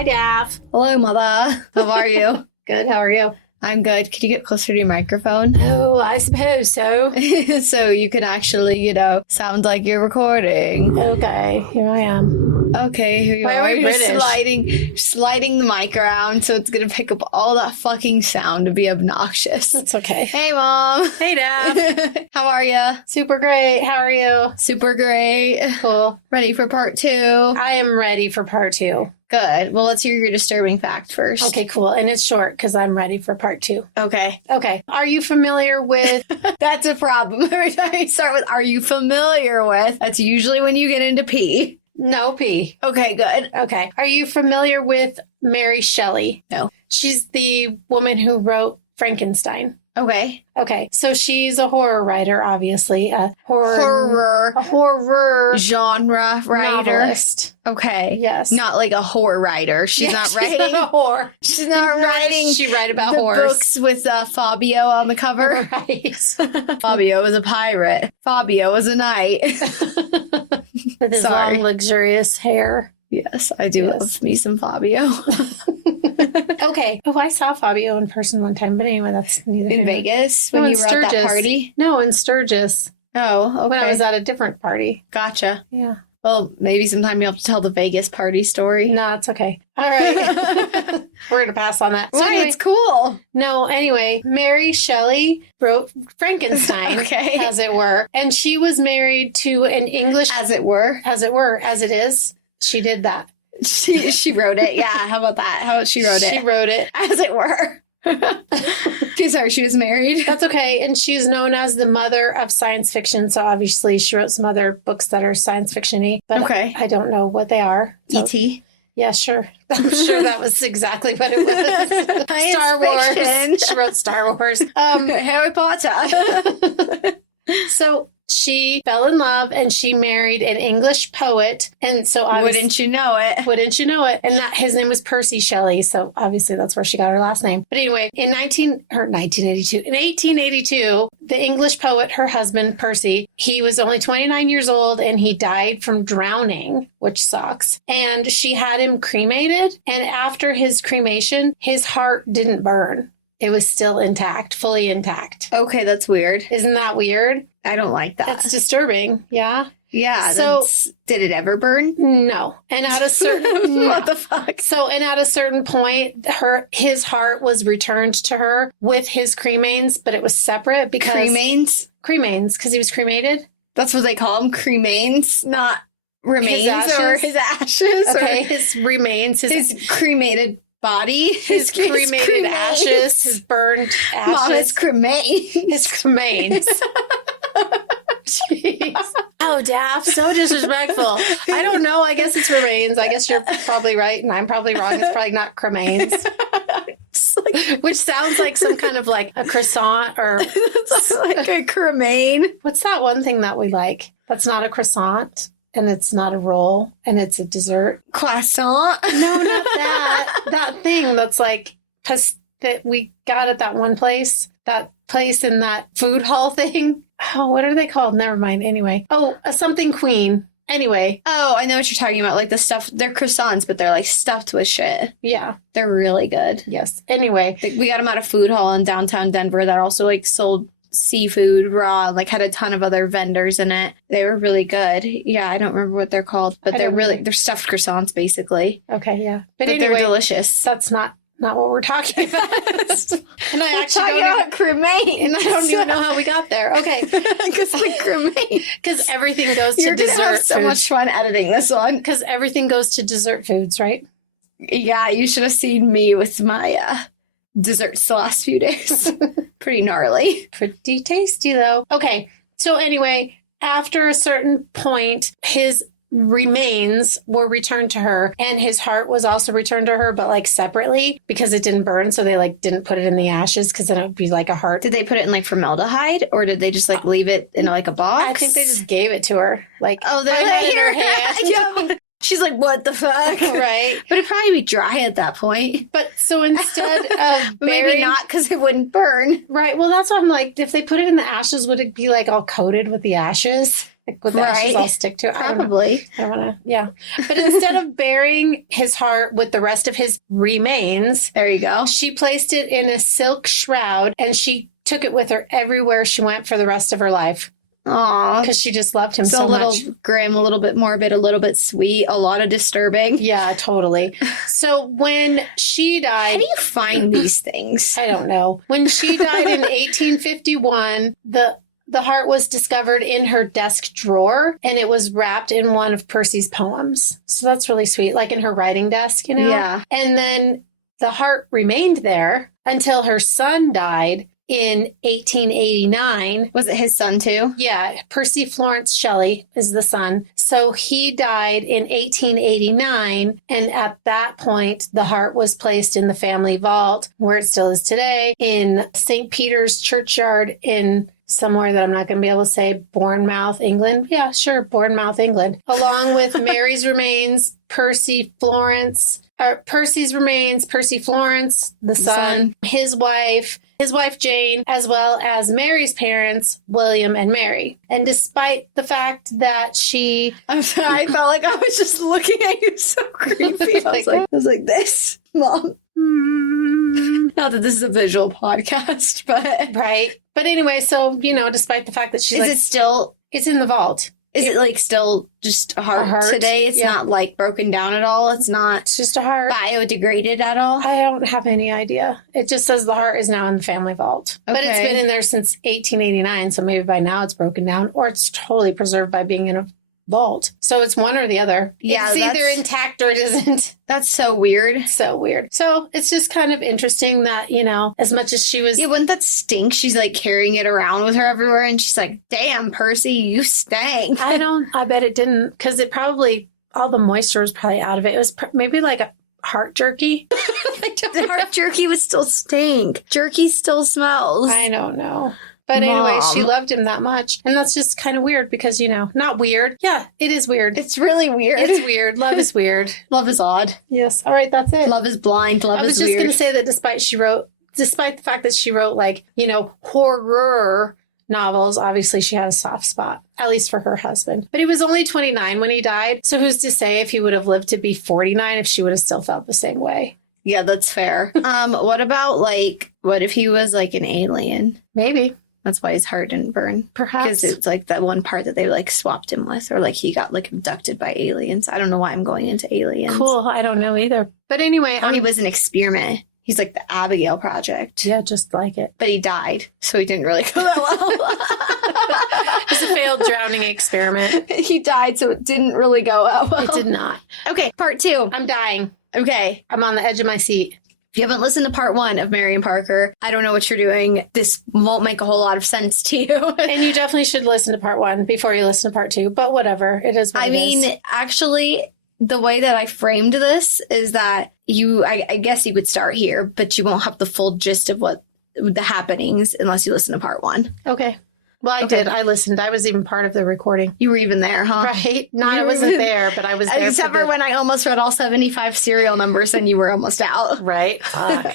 Hi, Daph. Hello, Mother. How are you? Good, how are you? I'm good. Can you get closer to your microphone? Oh, I suppose so. So you can actually, sound like you're recording. Okay, here I am. Okay, here you Why are. are we You're British? sliding the mic around so it's going to pick up all that fucking sound to be obnoxious. That's okay. Hey, Mom. Hey, Daph. How are you? Super great. How are you? Super great. Cool. Ready for part 2? I am ready for part 2. Good. Well, let's hear your disturbing fact first. Okay, cool. And it's short because I'm ready for part 2. Okay. Okay. Are you familiar with... That's a problem. Every time you start with, are you familiar with? That's usually when you get into P. No, P. Okay, good. Okay. Are you familiar with Mary Shelley? No. She's the woman who wrote Frankenstein. Okay. Okay. So she's a horror writer, obviously. A Horror. Genre writer. Novelist. Okay. Yes. Not like a horror writer. She's not writing. She's not a whore. She's not writing. She write about the horrors. books with Fabio on the cover. Right. Fabio was a pirate. Fabio was a knight. With his Sorry. long, luxurious hair. Yes, I do Yes. love me some Fabio. Okay. Oh, I saw Fabio in person one time, but anyway, that's neither In here. Vegas No, when in you were at that Sturgis. party. No, in Sturgis. Oh, okay. When I was at a different party. Gotcha. Yeah. Well, maybe sometime you'll have to tell the Vegas party story. No, it's okay. All right. We're going to pass on that. So Why? anyway, It's cool. no, anyway, Mary Shelley wrote Frankenstein, Okay. as it were. And she was married to an English... As it were. As it were, as it is. She did that. She wrote it. Yeah. How about that? How she wrote it? She wrote it. As it were. Okay, sorry, she was married. That's okay. And she's known as the mother of science fiction. So obviously she wrote some other books that are science fiction-y. But Okay. I don't know what they are. So, E.T. yeah, sure. I'm sure that was exactly what it was. Science Star Wars. fiction. She wrote Star Wars. Harry Potter. So she fell in love and she married an English poet. And so obviously... Wouldn't you know it? Wouldn't you know it? And that his name was Percy Shelley. So obviously that's where she got her last name. But anyway, in 1882, the English poet, her husband, Percy, he was only 29 years old and he died from drowning, which sucks. And she had him cremated. And after his cremation, his heart didn't burn. It was still intact, fully intact. Okay, that's weird. Isn't that weird? I don't like that. That's disturbing. Yeah. Yeah. So- did it ever burn? No. And at a certain... What the fuck? So, and at a certain point, his heart was returned to her with his cremains, but it was separate because... Cremains? Cremains, because he was cremated. That's what they call them? Cremains? Not remains or ashes? his ashes? Okay, Or his remains, his cremated body? his cremated ashes, his burned ashes. Mom, it's cremains. His cremains. Jeez. Oh, Daph, so disrespectful. I don't know. I guess it's remains. I guess you're probably right, and I'm probably wrong. It's probably not cremains. Which sounds like some kind of like a croissant or... It's like a cremain. What's that one thing that we like? That's not a croissant, and it's not a roll, and it's a dessert. Croissant? No, not that. That thing that's like that we got at that one place. That place in that food hall thing. Oh, what are they called? Never mind. Anyway. Oh, a something queen. Anyway. Oh, I know what you're talking about. Like the stuff, they're croissants, but they're like stuffed with shit. Yeah. They're really good. Yes. Anyway. We got them at a food hall in downtown Denver that also like sold seafood raw, like had a ton of other vendors in it. They were really good. Yeah, I don't remember what they're called, but they're stuffed croissants basically. Okay, yeah. But But anyway, they're delicious. that's not what we're talking about. And I actually Talking about cremains. and I don't even know how we got there. Okay. Because the cremains. Because everything goes to You're gonna dessert have so foods. much fun editing this one. Because everything goes to dessert foods, right? Yeah, you should have seen me with my desserts the last few days. Pretty gnarly. Pretty tasty, though. Okay. So anyway, after a certain point, his remains were returned to her and his heart was also returned to her, but like separately because it didn't burn. So they like didn't put it in the ashes because then it would be like a heart. Did they put it in like formaldehyde or did they just like leave it in like a box? I think they just gave it to her. Like, Oh, they're I like, had it in her here. hand. Yeah. She's like, what the fuck? Right. But it'd probably be dry at that point. But so instead of Maybe burying, not because it wouldn't burn. right. Well, that's what I'm like. If they put it in the ashes, would it be like all coated with the ashes? Like with the ashes, Right. I'll stick to it. Probably. I don't want to, yeah. But instead of burying his heart with the rest of his remains, There you go. she placed it in a silk shroud and she took it with her everywhere she went for the rest of her life Aw. because she just loved him So so a little much. grim, a little bit morbid, a little bit sweet, a lot of disturbing. Yeah, totally. So when she How died, do you find these things? I don't know. When she died in 1851, the heart was discovered in her desk drawer and it was wrapped in one of Percy's poems. So that's really sweet, like in her writing desk, you know? Yeah. And then the heart remained there until her son died in 1889. Was it his son too? Yeah, Percy Florence Shelley is the son. So he died in 1889. And at that point, the heart was placed in the family vault, where it still is today, in St. Peter's Churchyard in somewhere that I'm not going to be able to say, Bournemouth, England. Yeah, sure, Bournemouth, England. Along with Mary's remains, Percy's remains, Percy Florence, the son, his wife Jane, as well as Mary's parents, William and Mary. And despite the fact that she... I felt like I was just looking at you so creepy. I was like, this, Mom. Not that this is a visual podcast, but... Right. But anyway, so, you know, despite the fact that she's Is it still... It's in the vault. Is it like still just a heart today? It's not like broken down at all? It's not It's just a heart. biodegraded at all? I don't have any idea. It just says the heart is now in the family vault. But it's Okay. been in there since 1889, so maybe by now it's broken down, or it's totally preserved by being in a vault. So it's one or the other. Yeah, It's either intact or it isn't. That's so weird. So weird. So it's just kind of interesting that, you know, as much as she was... Yeah, wouldn't that stink? She's like carrying it around with her everywhere and she's like, damn, Percy, you stank. I bet it didn't, because it probably, all the moisture was probably out of it. It was maybe like a heart jerky. The heart jerky would still stink. Jerky still smells. I don't know. But anyway, Mom. she loved him that much. And that's just kind of weird because, you know, not weird. Yeah, it is weird. It's really weird. It's weird. Love is weird. Love is odd. Yes. All right, that's it. Love is blind. Love I was is just weird. going to say that despite the fact that she wrote like, you know, horror novels, obviously she had a soft spot, at least for her husband. But he was only 29 when he died. So who's to say if he would have lived to be 49 if she would have still felt the same way? Yeah, that's fair. What about what if he was like an alien? Maybe. That's why his heart didn't burn. Perhaps. Because it's like that one part that they like swapped him with, or like he got like abducted by aliens. I don't know why I'm going into aliens. Cool. I don't know either. But anyway, Or he was an experiment. He's like the Abigail Project. yeah, just like it. But he died, so he didn't really go that It's a failed drowning experiment. well. He died, so it didn't really go out well. It did not. Okay, part 2. I'm dying. Okay. I'm on the edge of my seat. If you haven't listened to part 1 of Marion Parker, I don't know what you're doing. This won't make a whole lot of sense to you. And you definitely should listen to part 1 before you listen to part 2. But whatever. It is what it is. Actually, the way that I framed this is that I guess you would start here, but you won't have the full gist of what the happenings unless you listen to part 1. Okay. Well, I Okay. did. I listened. I was even part of the recording. You were even there, huh? Right? No, I wasn't there, but I was there. Except for when I almost read all 75 serial numbers and you were almost out. Right? Fuck.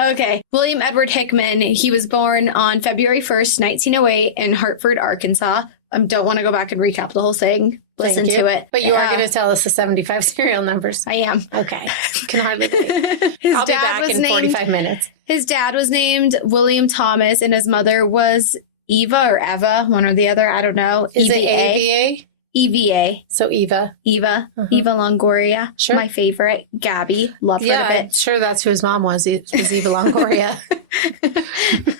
Okay. William Edward Hickman, he was born on February 1st, 1908 in Hartford, Arkansas. I don't want to go back and recap the whole thing. Listen Thank you. to it. But you are going to tell us the 75 serial numbers. I am. Okay. Can hardly wait. His I'll be dad back was in named 45 minutes. His dad was named William Thomas, and his mother was Eva or Eva, one or the other. I don't know. Is it EVA? AVA? EVA. So Eva. Eva. Uh-huh. Eva Longoria. Sure. My favorite. Gabby. Love her Yeah, to I'm bits. sure that's who his mom was. It was Eva Longoria.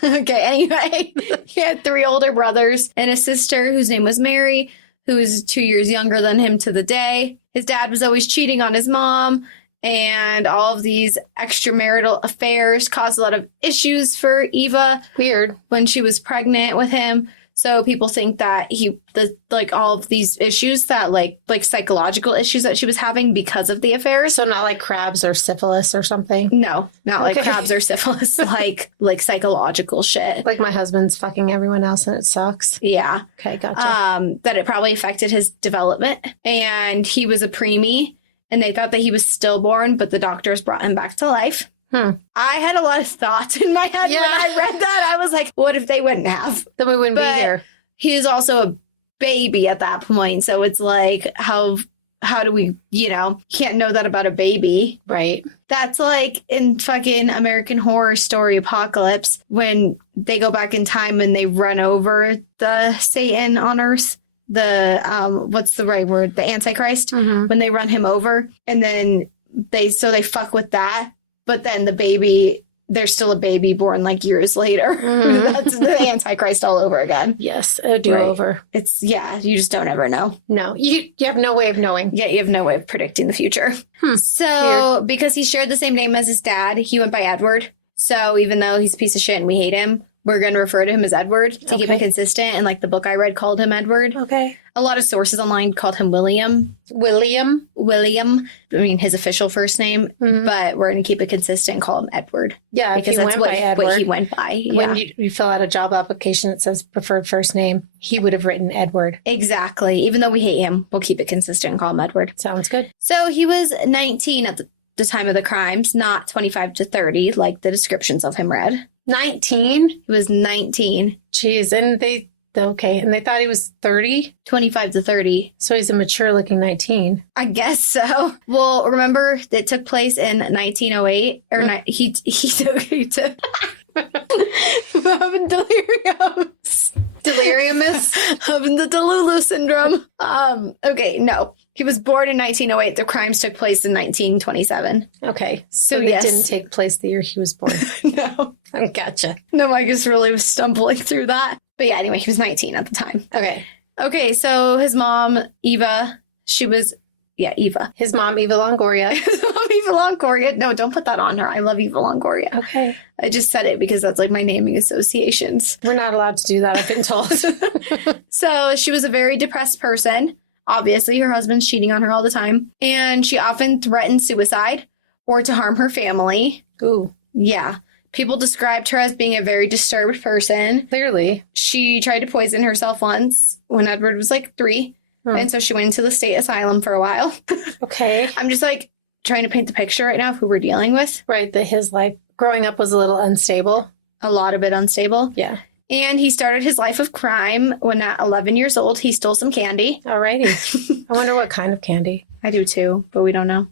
Okay, anyway. He had 3 older brothers and a sister whose name was Mary, who was 2 years younger than him to the day. His dad was always cheating on his mom, and all of these extramarital affairs caused a lot of issues for Eva Weird. when she was pregnant with him. So people think that all of these issues that like psychological issues that she was having because of the affairs. So not like crabs or syphilis or something. No, not like Okay. crabs or syphilis, like psychological shit. Like my husband's fucking everyone else and it sucks. Yeah. Okay, gotcha. That it probably affected his development. And he was a preemie, and they thought that he was stillborn, but the doctors brought him back to life. I had a lot of thoughts in my head when I read that. I was like, what if they wouldn't have? Then we wouldn't but- be here. He is also a baby at that point. So it's like, how do we, can't know that about a baby. Right. That's like in fucking American Horror Story Apocalypse when they go back in time and they run over the Satan on Earth. The, what's the right word? The Antichrist. Mm-hmm. When they run him over and then they fuck with that. But then the baby, there's still a baby born like years later. Mm-hmm. That's the Antichrist all over again. Yes, a do-over. Right. It's, you just don't ever know. No, you have no way of knowing. Yeah, you have no way of predicting the future. So, because he shared the same name as his dad, he went by Edward. So, even though he's a piece of shit and we hate him, we're going to refer to him as Edward to keep it consistent. And like the book I read called him Edward. Okay. A lot of sources online called him William. William. I mean, his official first name, but we're going to keep it consistent and call him Edward. Yeah, because that's what he went by. Yeah. When you fill out a job application that says preferred first name, he would have written Edward. Exactly. Even though we hate him, we'll keep it consistent and call him Edward. Sounds good. So he was 19 at the time of the crimes, not 25 to 30, like the descriptions of him read. 19? He was 19. Jeez, and they thought he was 30? 25 to 30. So he's a mature-looking 19. I guess so. Well, remember, it took place in 1908, or he took... I'm having delirium. Having the Delulu syndrome. Okay, no. He was born in 1908. The crimes took place in 1927. Okay. So it didn't take place the year he was born. No. Gotcha. No, I just really was stumbling through that. But yeah, anyway, he was 19 at the time. Okay, so his mom, Eva, Eva. His mom, Eva Longoria. His mom, Eva Longoria. No, don't put that on her. I love Eva Longoria. Okay. I just said it because that's like my naming associations. We're not allowed to do that, I've been told. So she was a very depressed person. Obviously, her husband's cheating on her all the time. And she often threatened suicide or to harm her family. Ooh. Yeah. People described her as being a very disturbed person. Clearly. She tried to poison herself once when Edward was like 3. And so she went into the state asylum for a while. Okay. I'm just like trying to paint the picture right now of who we're dealing with. Right. That his life growing up was a little unstable. A lot of it unstable. Yeah. And he started his life of crime when at 11 years old, he stole some candy. Alrighty. I wonder what kind of candy. I do too, but we don't know.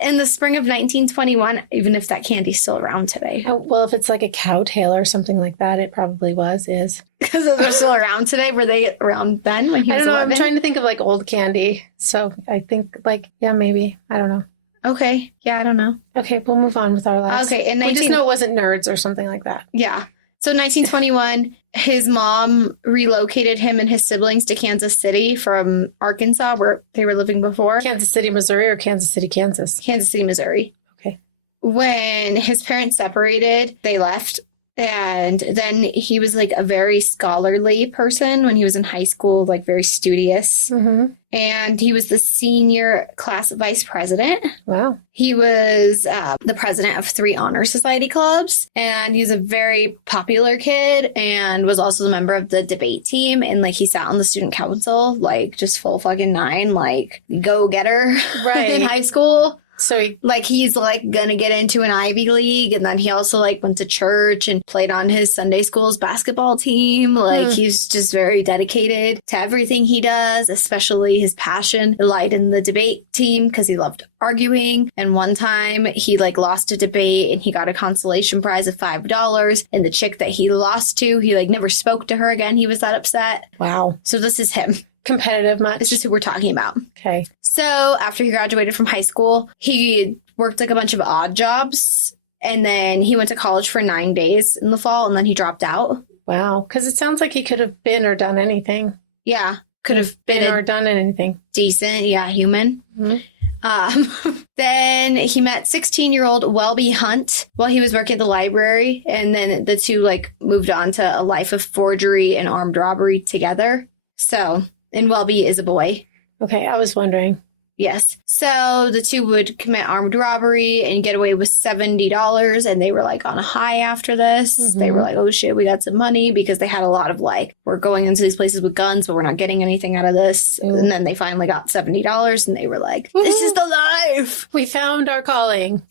In the spring of 1921, even if that candy's still around today. Oh, well, if it's like a cow tail or something like that, it probably is. Because they're still around today. Were they around then when he was 11? I don't know. I'm trying to think of like old candy. So I think like, yeah, maybe. I don't know. Okay. Yeah, I don't know. Okay, we'll move on with our lives. Okay. We just know it wasn't nerds or something like that. Yeah. So 1921, his mom relocated him and his siblings to Kansas City from Arkansas, where they were living before. Kansas City, Missouri, or Kansas City, Kansas? Kansas City, Missouri. Okay. When his parents separated, they left. And then he was like a very scholarly person when he was in high school, like very studious. Mm-hmm. And he was the senior class vice president. Wow. He was the president of 3 honor society clubs. And he's a very popular kid and was also a member of the debate team. And like he sat on the student council, like just full fucking 9, like go-getter in high school. So he's like gonna get into an Ivy League, and then he also like went to church and played on his Sunday school's basketball team. Like he's just very dedicated to everything he does, especially his passion lied in the debate team because he loved arguing. And one time he like lost a debate and he got a consolation prize of $5. And the chick that he lost to, he like never spoke to her again. He was that upset. Wow. So this is him. Competitive much? This is who we're talking about. Okay. So after he graduated from high school, he worked like a bunch of odd jobs. And then he went to college for 9 days in the fall, and then he dropped out. Wow. Because it sounds like he could have been or done anything. Yeah. Could have been or done anything. Decent. Yeah. Human. Mm-hmm. Then he met 16-year-old Welby Hunt while he was working at the library. And then the two like moved on to a life of forgery and armed robbery together. So... And Welby is a boy. Okay, I was wondering. Yes. So the two would commit armed robbery and get away with $70. And they were like on a high after this. Mm-hmm. They were like, oh shit, we got some money, because they had a lot of like, we're going into these places with guns, but we're not getting anything out of this. Ooh. And then they finally got $70 and they were like, this is the life. We found our calling.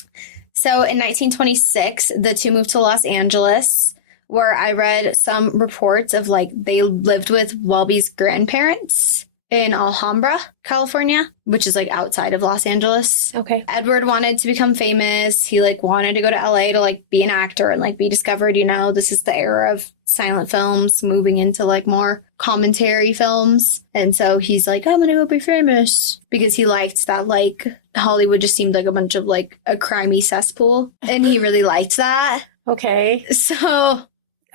So in 1926, the two moved to Los Angeles, where I read some reports of like they lived with Welby's grandparents in Alhambra, California, which is like outside of Los Angeles. Okay. Edward wanted to become famous. He like wanted to go to LA to like be an actor and like be discovered. You know, this is the era of silent films moving into like more commentary films. And so he's like, I'm gonna go be famous, because he liked that like Hollywood just seemed like a bunch of like a crimey cesspool, and he really liked that. Okay. So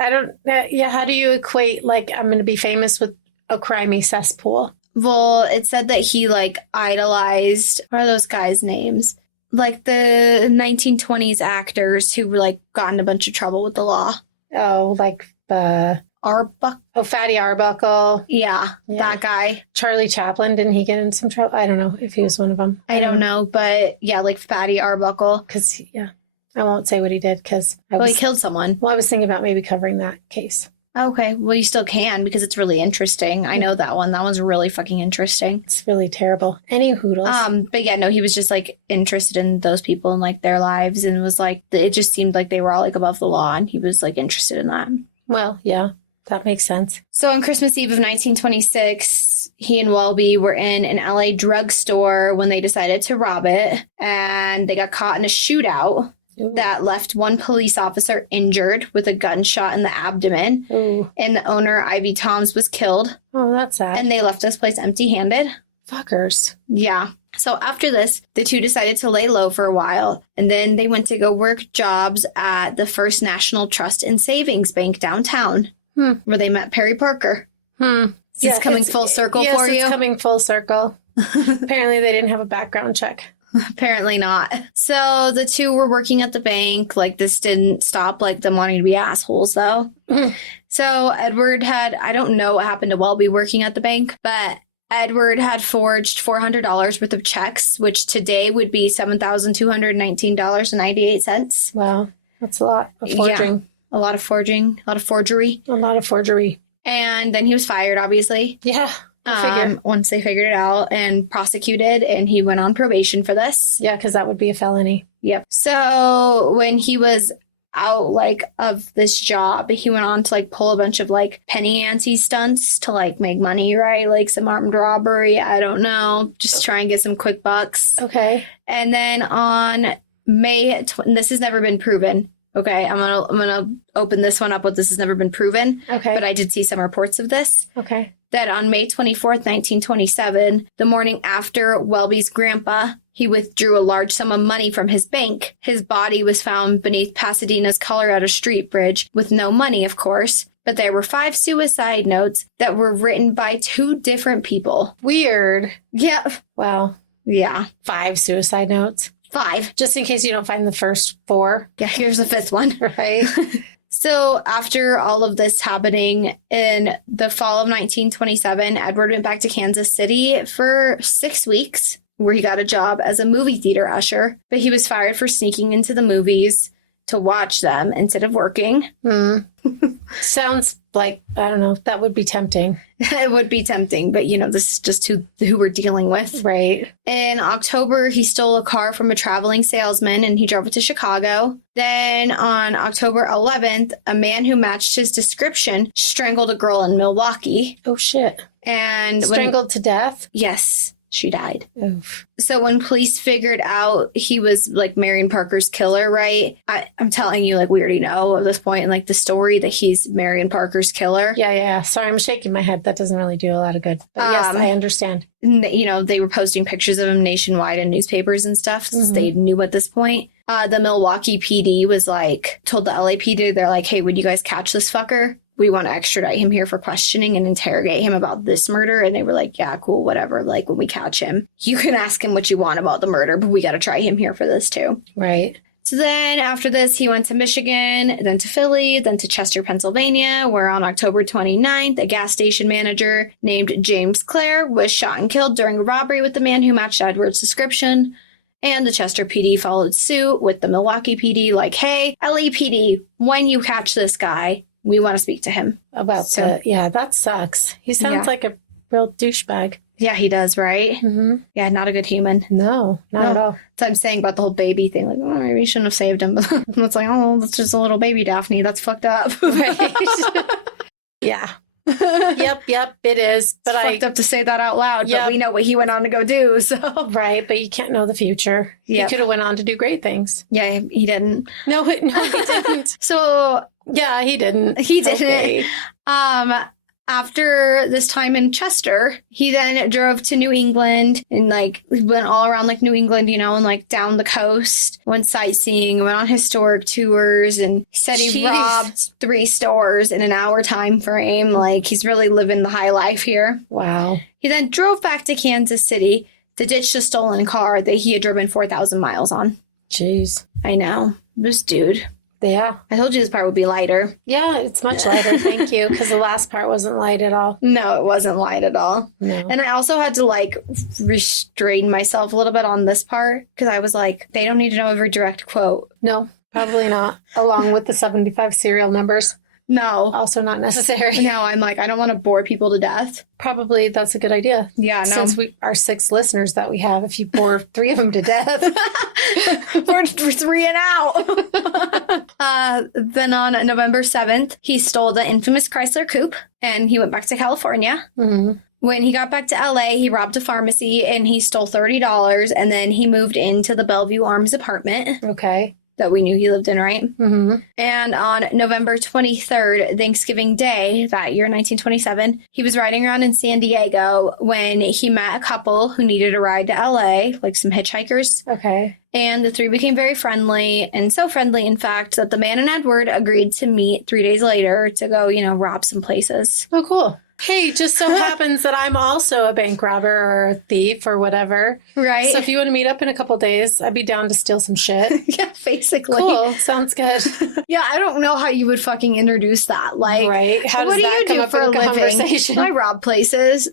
I don't, yeah, how do you equate like I'm going to be famous with a crimey cesspool? well, it said that he like idolized, what are those guys' names? Like the 1920s actors who were like got in a bunch of trouble with the law. Oh, like Arbuckle. Oh, Fatty Arbuckle. Yeah, that guy. Charlie Chaplin, didn't he get in some trouble? I don't know if he was one of them. I don't know, but yeah, like Fatty Arbuckle. Because, yeah, I won't say what he did because he killed someone. Well, I was thinking about maybe covering that case. Okay, well, you still can because it's really interesting. I know that one. That one's really fucking interesting. It's really terrible. Any hoodles. But yeah, no, he was just like interested in those people and like their lives, and was like, it just seemed like they were all like above the law, and he was like interested in that. Well, yeah, that makes sense. So on Christmas Eve of 1926, he and Welby were in an LA drugstore when they decided to rob it, and they got caught in a shootout. Ooh. That left one police officer injured with a gunshot in the abdomen. Ooh. And the owner, Ivy Toms, was killed. Oh, that's sad. And they left this place empty-handed. Fuckers. Yeah. So after this, the two decided to lay low for a while, and then they went to go work jobs at the First National Trust and Savings Bank downtown, where they met Perry Parker. It's coming full circle for you? Yes, it's coming full circle. Apparently they didn't have a background check. Apparently not. So the two were working at the bank. Like, this didn't stop like them wanting to be assholes, though. So Edward had, I don't know what happened to Welby working at the bank, but Edward had forged $400 worth of checks, which today would be $7,219.98. Wow. That's a lot of forging. Yeah, a lot of forging, a lot of forgery. A lot of forgery. And then he was fired, obviously. Yeah. Once they figured it out and prosecuted, and he went on probation for this. Yeah, because that would be a felony. Yep. So when he was out like of this job, he went on to like pull a bunch of like penny ante stunts to like make money, right? Like some armed robbery. I don't know. Just try and get some quick bucks. Okay. And then on this has never been proven. Okay, I'm gonna open this one up with this has never been proven. Okay. But I did see some reports of this. Okay. That on May 24th, 1927, the morning after Welby's grandpa, he withdrew a large sum of money from his bank. His body was found beneath Pasadena's Colorado Street Bridge with no money, of course. But there were 5 suicide notes that were written by 2 different people. Weird. Yep. Wow. Yeah. 5 suicide notes. 5. Just in case you don't find the first 4. Yeah, here's the 5th one. Right. So after all of this happening in the fall of 1927, Edward went back to Kansas City for 6 weeks, where he got a job as a movie theater usher. But he was fired for sneaking into the movies to watch them instead of working. Sounds like, I don't know, that would be tempting. It would be tempting, but, you know, this is just who we're dealing with. Right. In October, he stole a car from a traveling salesman, and he drove it to Chicago. Then on October 11th, a man who matched his description strangled a girl in Milwaukee. Oh, shit. And strangled to death? Yes. She died. Oof. So when police figured out he was like Marion Parker's killer, right? I'm telling you, like, we already know at this point in like the story that he's Marion Parker's killer. Yeah. Sorry, I'm shaking my head. That doesn't really do a lot of good. But yes, I understand. You know, they were posting pictures of him nationwide in newspapers and stuff. So they knew at this point. The Milwaukee PD was like, told the LAPD, they're like, hey, would you guys catch this fucker? We want to extradite him here for questioning and interrogate him about this murder. And they were like, yeah, cool, whatever. Like, when we catch him, you can ask him what you want about the murder, but we got to try him here for this too. Right. So then after this, he went to Michigan, then to Philly, then to Chester, Pennsylvania, where on October 29th, a gas station manager named James Clare was shot and killed during a robbery with the man who matched Edward's description. And the Chester PD followed suit with the Milwaukee PD, like, hey, LAPD, when you catch this guy, we want to speak to him. Yeah, that sucks. He sounds like a real douchebag. Yeah, he does, right? Mm-hmm. Yeah, not a good human. No, not at all. So I'm saying about the whole baby thing, like, oh, maybe you shouldn't have saved him. But it's like, oh, that's just a little baby, Daphne. That's fucked up. Right. Yeah. Yep, it is. But It's fucked up to say that out loud, but we know what he went on to go do, so. Right, but you can't know the future. He could have went on to do great things. Yeah, he didn't. No, he didn't. So. Yeah, he didn't. He didn't. Okay. After this time in Chester, he then drove to New England and, like, went all around, like, New England, you know, and, like, down the coast, went sightseeing, went on historic tours, and he said he robbed 3 stores in an hour time frame. Like, he's really living the high life here. Wow. He then drove back to Kansas City to ditch the stolen car that he had driven 4,000 miles on. Jeez. I know. This dude. Yeah. I told you this part would be lighter. Yeah, it's much lighter. Thank you. Because the last part wasn't light at all. No, it wasn't light at all. No. And I also had to, like, restrain myself a little bit on this part. Because I was like, they don't need to know every direct quote. No, probably not. Along with the 75 serial numbers. No. Also not necessary. No, I'm like, I don't want to bore people to death. Probably that's a good idea. Yeah, no. Since our 6 listeners that we have, if you bore 3 of them to death. We're 3 and out. Then on November 7th, he stole the infamous Chrysler Coupe and he went back to California. Mm-hmm. When he got back to LA, he robbed a pharmacy and he stole $30 and then he moved into the Bellevue Arms apartment. Okay. That we knew he lived in, right? Mm-hmm. And on November 23rd, Thanksgiving Day, that year, 1927, he was riding around in San Diego when he met a couple who needed a ride to LA, like some hitchhikers. Okay. And the 3 became very friendly, and so friendly, in fact, that the man and Edward agreed to meet 3 days later to go, you know, rob some places. Oh, cool. Hey, just so happens that I'm also a bank robber or a thief or whatever. Right. So if you want to meet up in a couple days, I'd be down to steal some shit. Yeah, basically. Cool. Sounds good. Yeah, I don't know how you would fucking introduce that. Like, right. How does what that do you come do up for in a living? conversation? I rob places.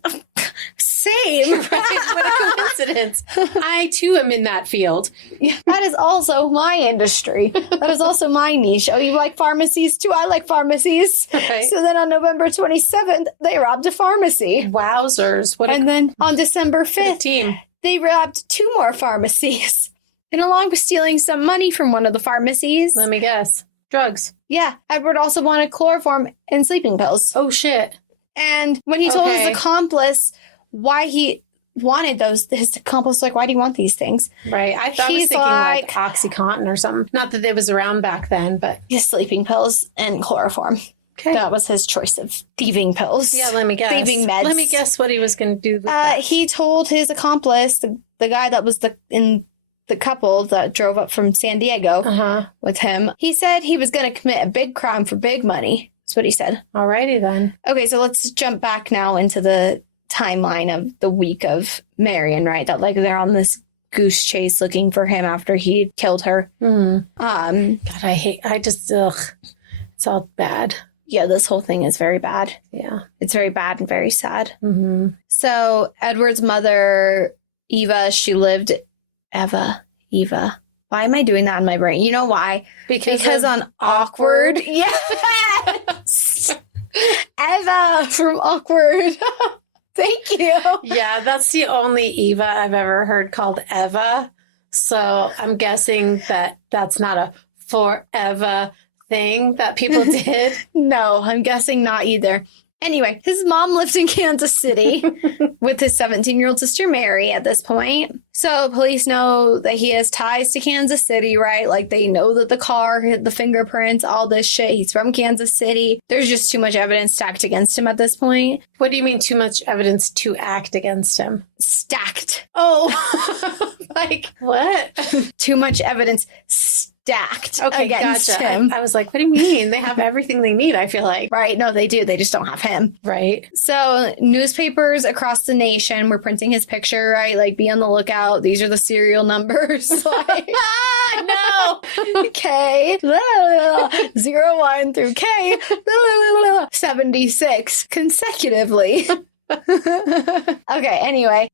Same. Right. What a coincidence. I, too, am in that field. Yeah, that is also my industry. That is also my niche. Oh, you like pharmacies too? I like pharmacies. Right. So then on November 27th, they robbed a pharmacy. Wowzers. And then on December what a 5th, team. they robbed 2 more pharmacies. And along with stealing some money from one of the pharmacies. Let me guess. Drugs. Yeah, Edward also wanted chloroform and sleeping pills. Oh, shit. And when he told his accomplice why he wanted those, his accomplice was like, why do you want these things? Right. I was thinking like Oxycontin or something. Not that it was around back then, but. His sleeping pills and chloroform. Okay. That was his choice of thieving pills. Yeah, let me guess. Thieving meds. Let me guess what he was going to do with that. He told his accomplice, the guy that was in the couple that drove up from San Diego with him, he said he was going to commit a big crime for big money. That's what he said. Alrighty then. Okay, so let's jump back now into the timeline of the week of Marion, right? That, like, they're on this goose chase looking for him after he killed her. God, it's all bad. Yeah, this whole thing is very bad. Yeah. It's very bad and very sad. Mm-hmm. So Edward's mother, Eva. Why am I doing that in my brain? You know why? Because on Awkward. Yes! Eva from Awkward. Thank you. Yeah, that's the only Eva I've ever heard called Eva. So I'm guessing that that's not a forever thing that people did. No, I'm guessing not either. Anyway, his mom lived in Kansas City with his 17-year-old sister Mary at this point. So police know that he has ties to Kansas City, right? Like, they know that the car hit the fingerprints, all this shit. He's from Kansas City. There's just too much evidence stacked against him at this point. What do you mean too much evidence to act against him? Stacked. Oh, like what? Too much evidence stacked against gotcha. him. I was like, what do you mean? They have everything they need, I feel like. Right. No, they do. They just don't have him. Right. So newspapers across the nation were printing his picture, right? Like, be on the lookout. These are the serial numbers. Like, no. K. 01 through K. 76 consecutively. Okay, anyway.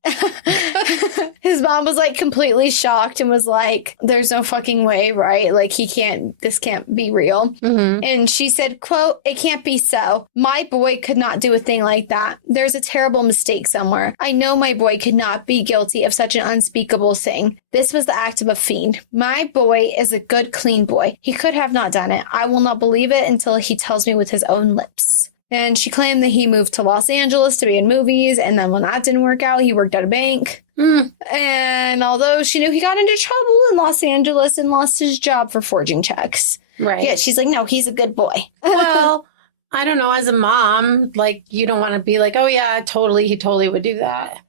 His mom was like completely shocked and was like, there's no fucking way, right? Like this can't be real. Mm-hmm. And she said, quote, "It can't be so. My boy could not do a thing like that. There's a terrible mistake somewhere. I know my boy could not be guilty of such an unspeakable thing. This was the act of a fiend. My boy is a good, clean boy. He could have not done it. I will not believe it until he tells me with his own lips." And she claimed that he moved to Los Angeles to be in movies, and then when that didn't work out, he worked at a bank. And although she knew he got into trouble in Los Angeles and lost his job for forging checks. Right. Yeah, she's like, no, he's a good boy. Well, I don't know. As a mom, like, you don't want to be like, oh, yeah, he totally would do that.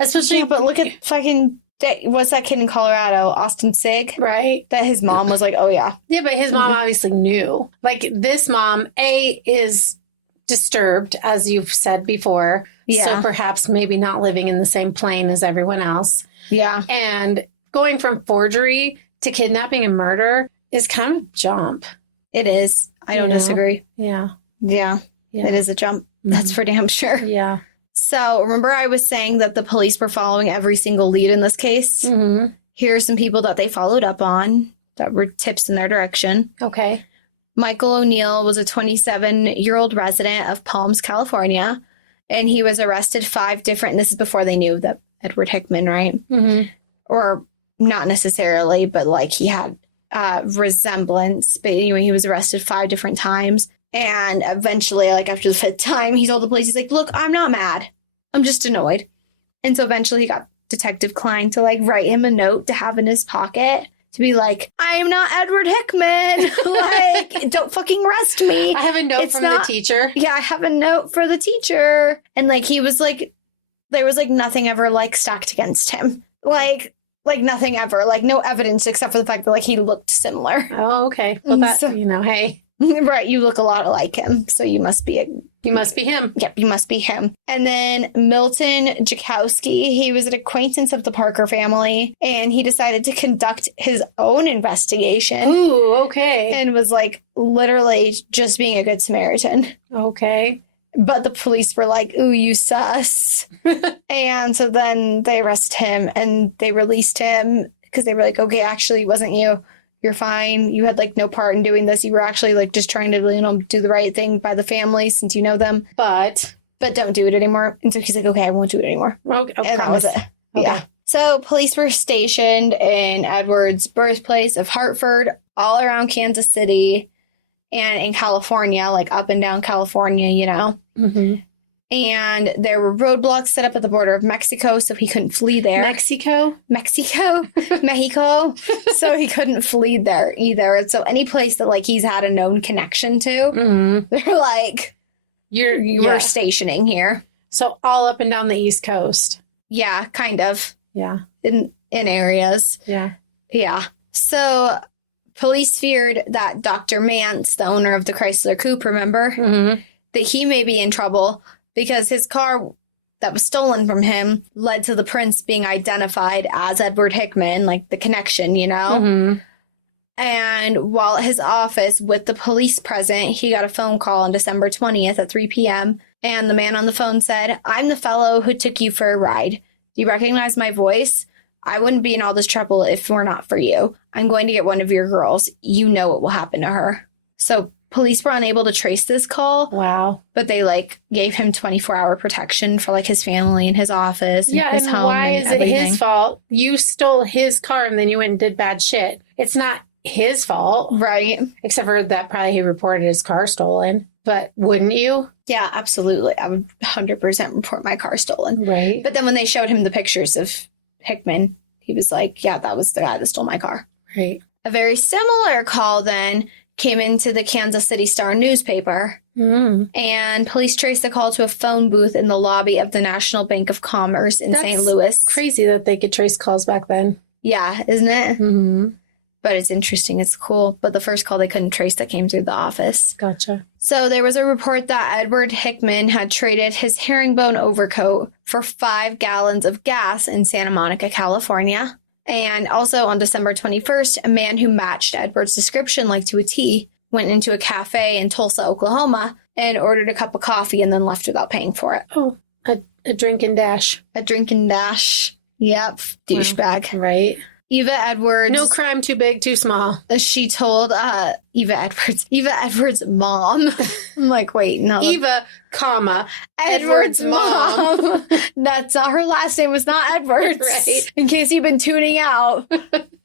Especially, Yeah, but look at fucking, what's that kid in Colorado, Austin Sig? right? That his mom was like, oh, yeah. Yeah, but his mom obviously knew. Like, this mom, is disturbed, as you've said before. Yeah. So perhaps maybe not living in the same plane as everyone else. Yeah. And going from forgery to kidnapping and murder is kind of a jump. It is. I don't disagree. Yeah. Yeah. It is a jump. That's for damn sure. Yeah. So remember I was saying that the police were following every single lead in this case? Mm-hmm. Here are some people that they followed up on that were tips in their direction. Okay. Michael O'Neill was a 27-year-old resident of Palms, California, and he was arrested 5 different, and this is before they knew that Edward Hickman, right? Mm-hmm. Or not necessarily, but like he had resemblance. But anyway, he was arrested 5 different times. And eventually, like after the 5th time, he told the police, he's like, look, I'm not mad. I'm just annoyed. And so eventually he got Detective Klein to like write him a note to have in his pocket to be like, I'm not Edward Hickman. Like, don't fucking arrest me. I have a note from the teacher. Yeah, I have a note for the teacher. And like, he was like, there was like nothing ever like stacked against him. Like nothing ever. Like no evidence except for the fact that like he looked similar. Oh, okay. Well, that, hey. Right, you look a lot like him. So you must be him. Yep, you must be him. And then Milton Jakowski, he was an acquaintance of the Parker family, and he decided to conduct his own investigation. Ooh, okay. And was like literally just being a good Samaritan. Okay. But the police were like, ooh, you sus. And so then they arrested him and they released him because they were like, okay, actually, it wasn't you. You're fine. You had like no part in doing this. You were actually like just trying to, do the right thing by the family since you know them. But don't do it anymore. And so he's like, okay, I won't do it anymore. Okay. Oh, and promise. that was it. Okay. Yeah. So police were stationed in Edward's birthplace of Hartford, all around Kansas City, and in California, like up and down California, Mm-hmm. And there were roadblocks set up at the border of Mexico, so he couldn't flee there. Mexico. Mexico. So he couldn't flee there either. And so any place that like he's had a known connection to, they're like, you were stationing here. So all up and down the East Coast. Yeah, kind of. Yeah. In areas. Yeah. Yeah. So police feared that Dr. Mance, the owner of the Chrysler Coupe, remember, that he may be in trouble because his car that was stolen from him led to the prince being identified as Edward Hickman, like the connection, And while at his office with the police present, he got a phone call on December 20th at 3 p.m. And the man on the phone said, I'm the fellow who took you for a ride. Do you recognize my voice? I wouldn't be in all this trouble if it were not for you. I'm going to get one of your girls. You know what will happen to her. So police were unable to trace this call. Wow. But they like gave him 24-hour protection for like his family and his office and his home. Why and is it his fault? You stole his car and then you went and did bad shit. It's not his fault. Right. Except for that probably he reported his car stolen. But wouldn't you? Yeah, absolutely. I would 100% report my car stolen. Right. But then when they showed him the pictures of Hickman, he was like, yeah, that was the guy that stole my car. Right. A very similar call then came into the Kansas City Star newspaper. And police traced the call to a phone booth in the lobby of the National Bank of Commerce in St. Louis. Crazy that they could trace calls back then. Yeah, isn't it? Mm-hmm. But it's interesting. It's cool. But the first call they couldn't trace that came through the office. Gotcha. So there was a report that Edward Hickman had traded his herringbone overcoat for 5 gallons of gas in Santa Monica, California. And also on December 21st, a man who matched Edward's description like to a T went into a cafe in Tulsa, Oklahoma, and ordered a cup of coffee and then left without paying for it. Oh, a A drink and dash. A drink and dash. Yep. Douchebag. Wow. Right. Eva Edwards. No crime too big, too small. She told Eva Edwards' mom. I'm like, wait, no. Eva, Edwards' mom. That's not her last name. Was not Edwards. Right. In case you've been tuning out,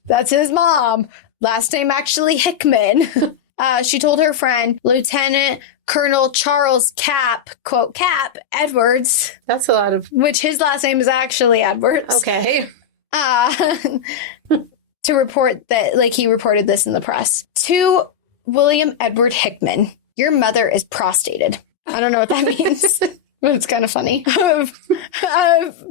that's his mom. Last name actually Hickman. She told her friend, Lieutenant Colonel Charles Cap, quote, Cap Edwards. That's a lot of... Which his last name is actually Edwards. Okay. To report that, like, he reported this in the press. To William Edward Hickman, your mother is prostrated. I don't know what that means, but it's kind of funny.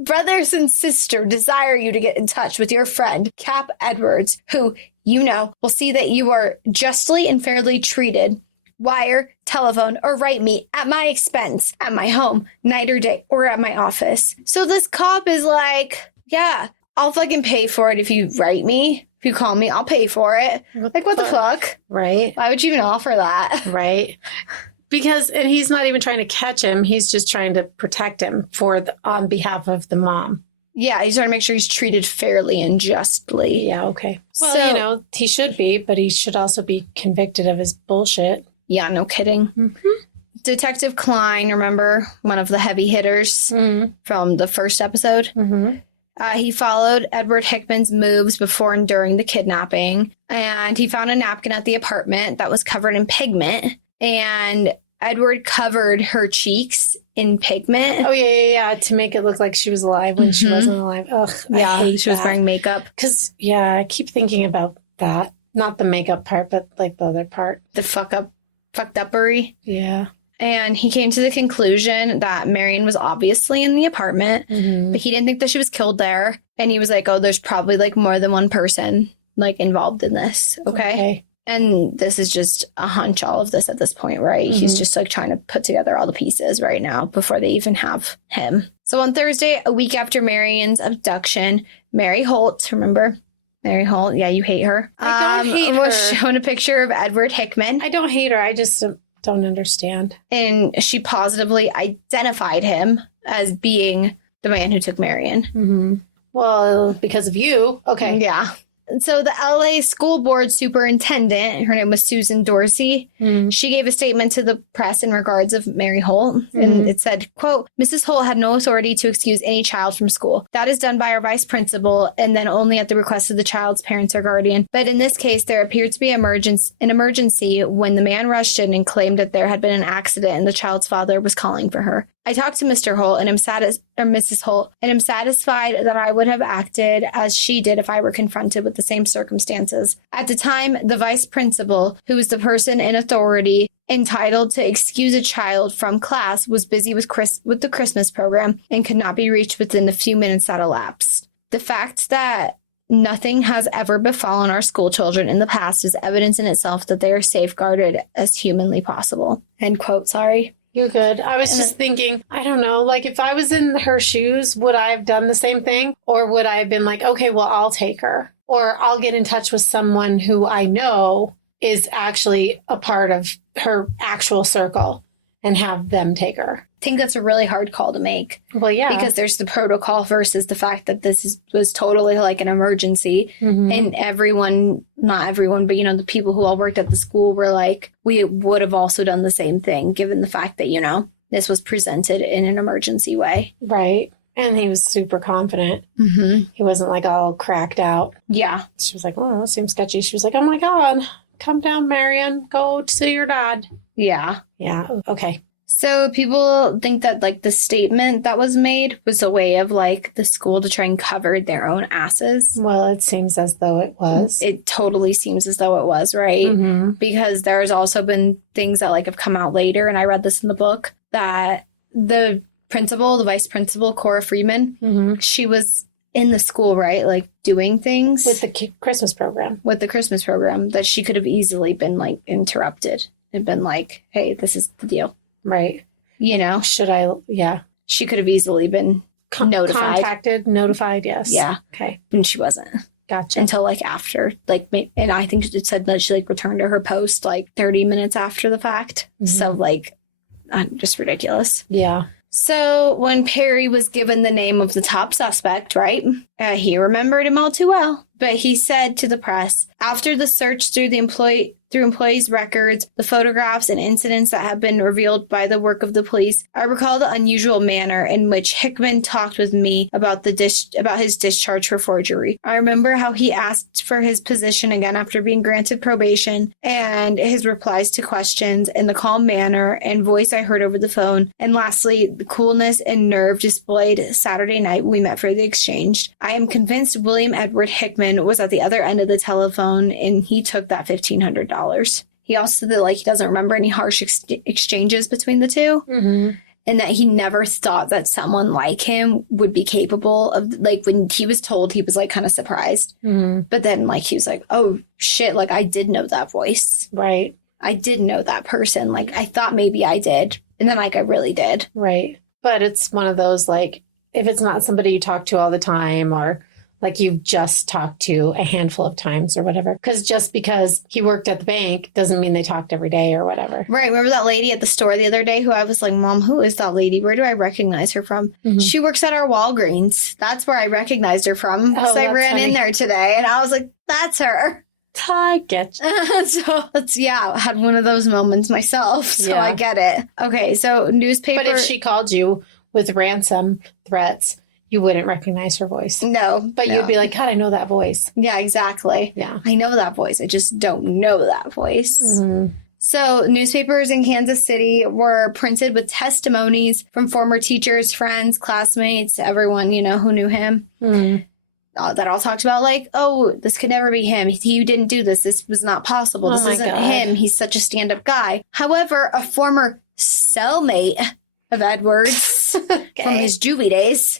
Brothers and sister desire you to get in touch with your friend, Cap Edwards, who, you know, will see that you are justly and fairly treated. Wire, telephone, or write me at my expense, at my home, night or day, or at my office. So this cop is like, yeah, I'll fucking pay for it if you write me. If you call me, I'll pay for it. What the fuck? Right. Why would you even offer that? Right. Because, and he's not even trying to catch him. He's just trying to protect him on behalf of the mom. Yeah, he's trying to make sure he's treated fairly and justly. Yeah, okay. Well, he should be, but he should also be convicted of his bullshit. Yeah, no kidding. Mm-hmm. Detective Klein, remember, one of the heavy hitters from the first episode? Mm-hmm. He followed Edward Hickman's moves before and during the kidnapping, and he found a napkin at the apartment that was covered in pigment, and Edward covered her cheeks in pigment. Oh, yeah, to make it look like she was alive when she wasn't alive. Ugh, yeah, I hate she was wearing makeup. Because, I keep thinking about that. Not the makeup part, but, like, the other part. The fucked uppery. Yeah. And he came to the conclusion that Marion was obviously in the apartment, but he didn't think that she was killed there. And he was like, oh, there's probably like more than one person like involved in this. Okay. And this is just a hunch, all of this at this point, right? He's just like trying to put together all the pieces right now before they even have him. So on Thursday, a week after Marion's abduction, Mary Holt, remember? Mary Holt, yeah, you hate her. I don't hate her. Was shown a picture of Edward Hickman. I don't hate her. I just don't understand. And she positively identified him as being the man who took Marion. Mm-hmm. Well, because of you. Okay. Yeah. So the LA school board superintendent, her name was Susan Dorsey, she gave a statement to the press in regards of Mary Holt. And it said, quote, Mrs. Holt had no authority to excuse any child from school. That is done by our vice principal and then only at the request of the child's parents or guardian. But in this case, there appeared to be an emergency when the man rushed in and claimed that there had been an accident and the child's father was calling for her. I talked to Mr. Holt and Mrs. Holt, and am satisfied that I would have acted as she did if I were confronted with the same circumstances. At the time, the vice principal, who was the person in authority entitled to excuse a child from class, was busy with the Christmas program and could not be reached within the few minutes that elapsed. The fact that nothing has ever befallen our school children in the past is evidence in itself that they are safeguarded as humanly possible. End quote. Sorry. You're good. I was just thinking, I don't know, like if I was in her shoes, would I have done the same thing? Or would I have been like, okay, well, I'll take her. Or I'll get in touch with someone who I know is actually a part of her actual circle and have them take her. I think that's a really hard call to make. Well, yeah. Because there's the protocol versus the fact that this was totally like an emergency. And everyone, not everyone, but, the people who all worked at the school were like, we would have also done the same thing, given the fact that, this was presented in an emergency way. Right. And he was super confident. He wasn't like all cracked out. Yeah. She was like, oh, that seems sketchy. She was like, oh my God, come down, Marion. Go to see your dad. Yeah. Yeah. Okay. So people think that, like, the statement that was made was a way of, like, the school to try and cover their own asses. Well, it seems as though it was. It totally seems as though it was, right? Because there's also been things that, like, have come out later, and I read this in the book, that the vice principal, Cora Freeman, she was in the school, right? Like, doing things. With the Christmas program. With the Christmas program, that she could have easily been, like, interrupted and been like, hey, this is the deal. Right. Should I? Yeah. She could have easily been notified, yes. Yeah. Okay. And she wasn't. Gotcha. Until, like, after, like, and I think it said that she, like, returned to her post, like, 30 minutes after the fact. So, like, just ridiculous. Yeah. So when Perry was given the name of the top suspect, right, he remembered him all too well. But he said to the press, after the search through employees' records, the photographs and incidents that have been revealed by the work of the police, I recall the unusual manner in which Hickman talked with me about his discharge for forgery. I remember how he asked for his position again after being granted probation, and his replies to questions, and the calm manner and voice I heard over the phone, and lastly, the coolness and nerve displayed Saturday night we met for the exchange. I am convinced William Edward Hickman was at the other end of the telephone, and he took that $1,500. He also said that, he doesn't remember any harsh exchanges between the two, and that he never thought that someone like him would be capable of, when he was told, he was, kind of surprised. But then, he was like, oh, shit, I did know that voice. Right. I did know that person. I thought maybe I did. And then, I really did. Right. But it's one of those, if it's not somebody you talk to all the time or you've just talked to a handful of times or whatever. Because just because he worked at the bank doesn't mean they talked every day or whatever. Right. Remember that lady at the store the other day who I was like, Mom, who is that lady? Where do I recognize her from? She works at our Walgreens. That's where I recognized her from. Because I ran in there today and I was like, that's her. I get you. So I had one of those moments myself. So I get it. Okay. So newspaper. But if she called you with ransom threats, you wouldn't recognize her voice. No. But you'd be like, God, I know that voice. Yeah, exactly. Yeah. I know that voice. I just don't know that voice. So newspapers in Kansas City were printed with testimonies from former teachers, friends, classmates, everyone, who knew him. That all talked about oh, this could never be him. He didn't do this. This was not possible. This isn't him. He's such a stand-up guy. However, a former cellmate of Edwards from his juvie days,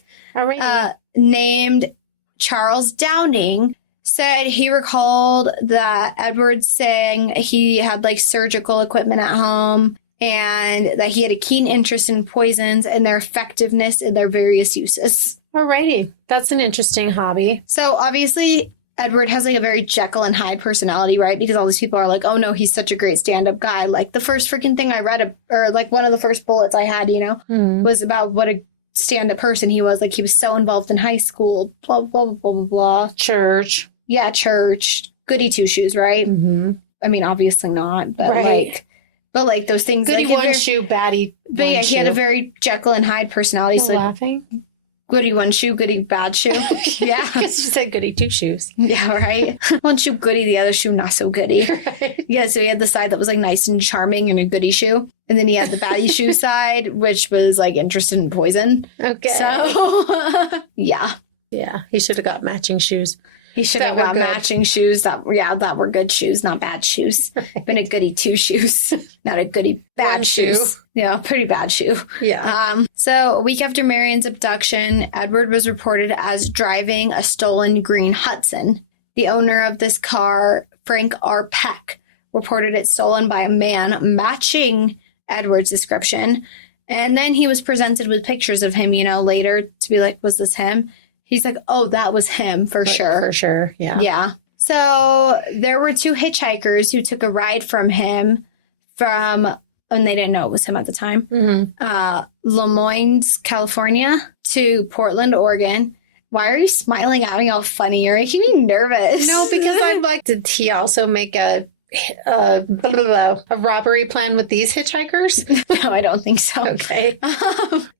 named Charles Downing, said he recalled that Edwards saying he had surgical equipment at home and that he had a keen interest in poisons and their effectiveness in their various uses. Alrighty. That's an interesting hobby. So obviously Edward has a very Jekyll and Hyde personality, right? Because all these people are like, oh no, he's such a great stand-up guy. The first freaking thing I read, or one of the first bullets I had, was about what a stand-up person he was. He was so involved in high school, blah, blah, blah, blah, blah. Church. Yeah, church. Goody two-shoes, right? I mean, obviously not, but but those things. Goody one shoe, baddie But yeah, he had a very Jekyll and Hyde personality. So laughing. Goody one shoe, goody bad shoe. Yeah. Because you said goody two shoes. Yeah, right? One shoe goody, the other shoe not so goody. Right. Yeah, so he had the side that was nice and charming and a goody shoe. And then he had the baddie shoe side, which was interested in poison. Okay. So, yeah. Yeah, he should have got matching shoes. He should have got matching shoes that were good shoes, not bad shoes. Been a goody two shoes, not a goody bad shoes. Yeah, pretty bad shoe. Yeah. So a week after Marion's abduction, Edward was reported as driving a stolen green Hudson. The owner of this car, Frank R. Peck, reported it stolen by a man matching Edward's description. And then he was presented with pictures of him, later to be like, was this him? He's like, oh, that was him for sure. For sure, yeah. Yeah. So there were two hitchhikers who took a ride from him and they didn't know it was him at the time, Lemoyne, California, to Portland, Oregon. Why are you smiling at me all funny? You're making me nervous. No, because I'm like, did he also make a robbery plan with these hitchhikers? No, I don't think so. Okay.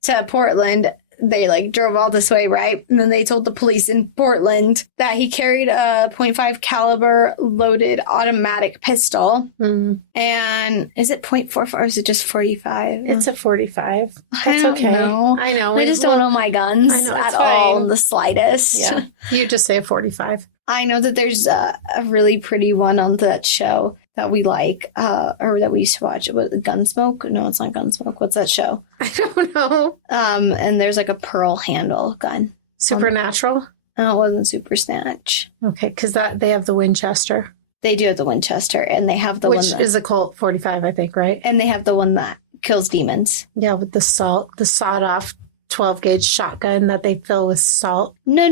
To Portland. They drove all this way, right? And then they told the police in Portland that he carried a .5 caliber loaded automatic pistol. And is it .44 or is it just 45? It's a 45. That's I don't know. I know. I just don't know my guns at all in the slightest. Yeah. You just say a 45. I know that there's a really pretty one on that show that we like, or that we used to watch. Gunsmoke? No, it's not Gunsmoke. What's that show? I don't know. And there's a pearl handle gun. Supernatural? No, it wasn't Super Snatch. Okay, because they have the Winchester. They do have the Winchester, and they have the one that is a Colt 45, I think, right? And they have the one that kills demons. Yeah, with the sawed-off 12-gauge shotgun that they fill with salt. No.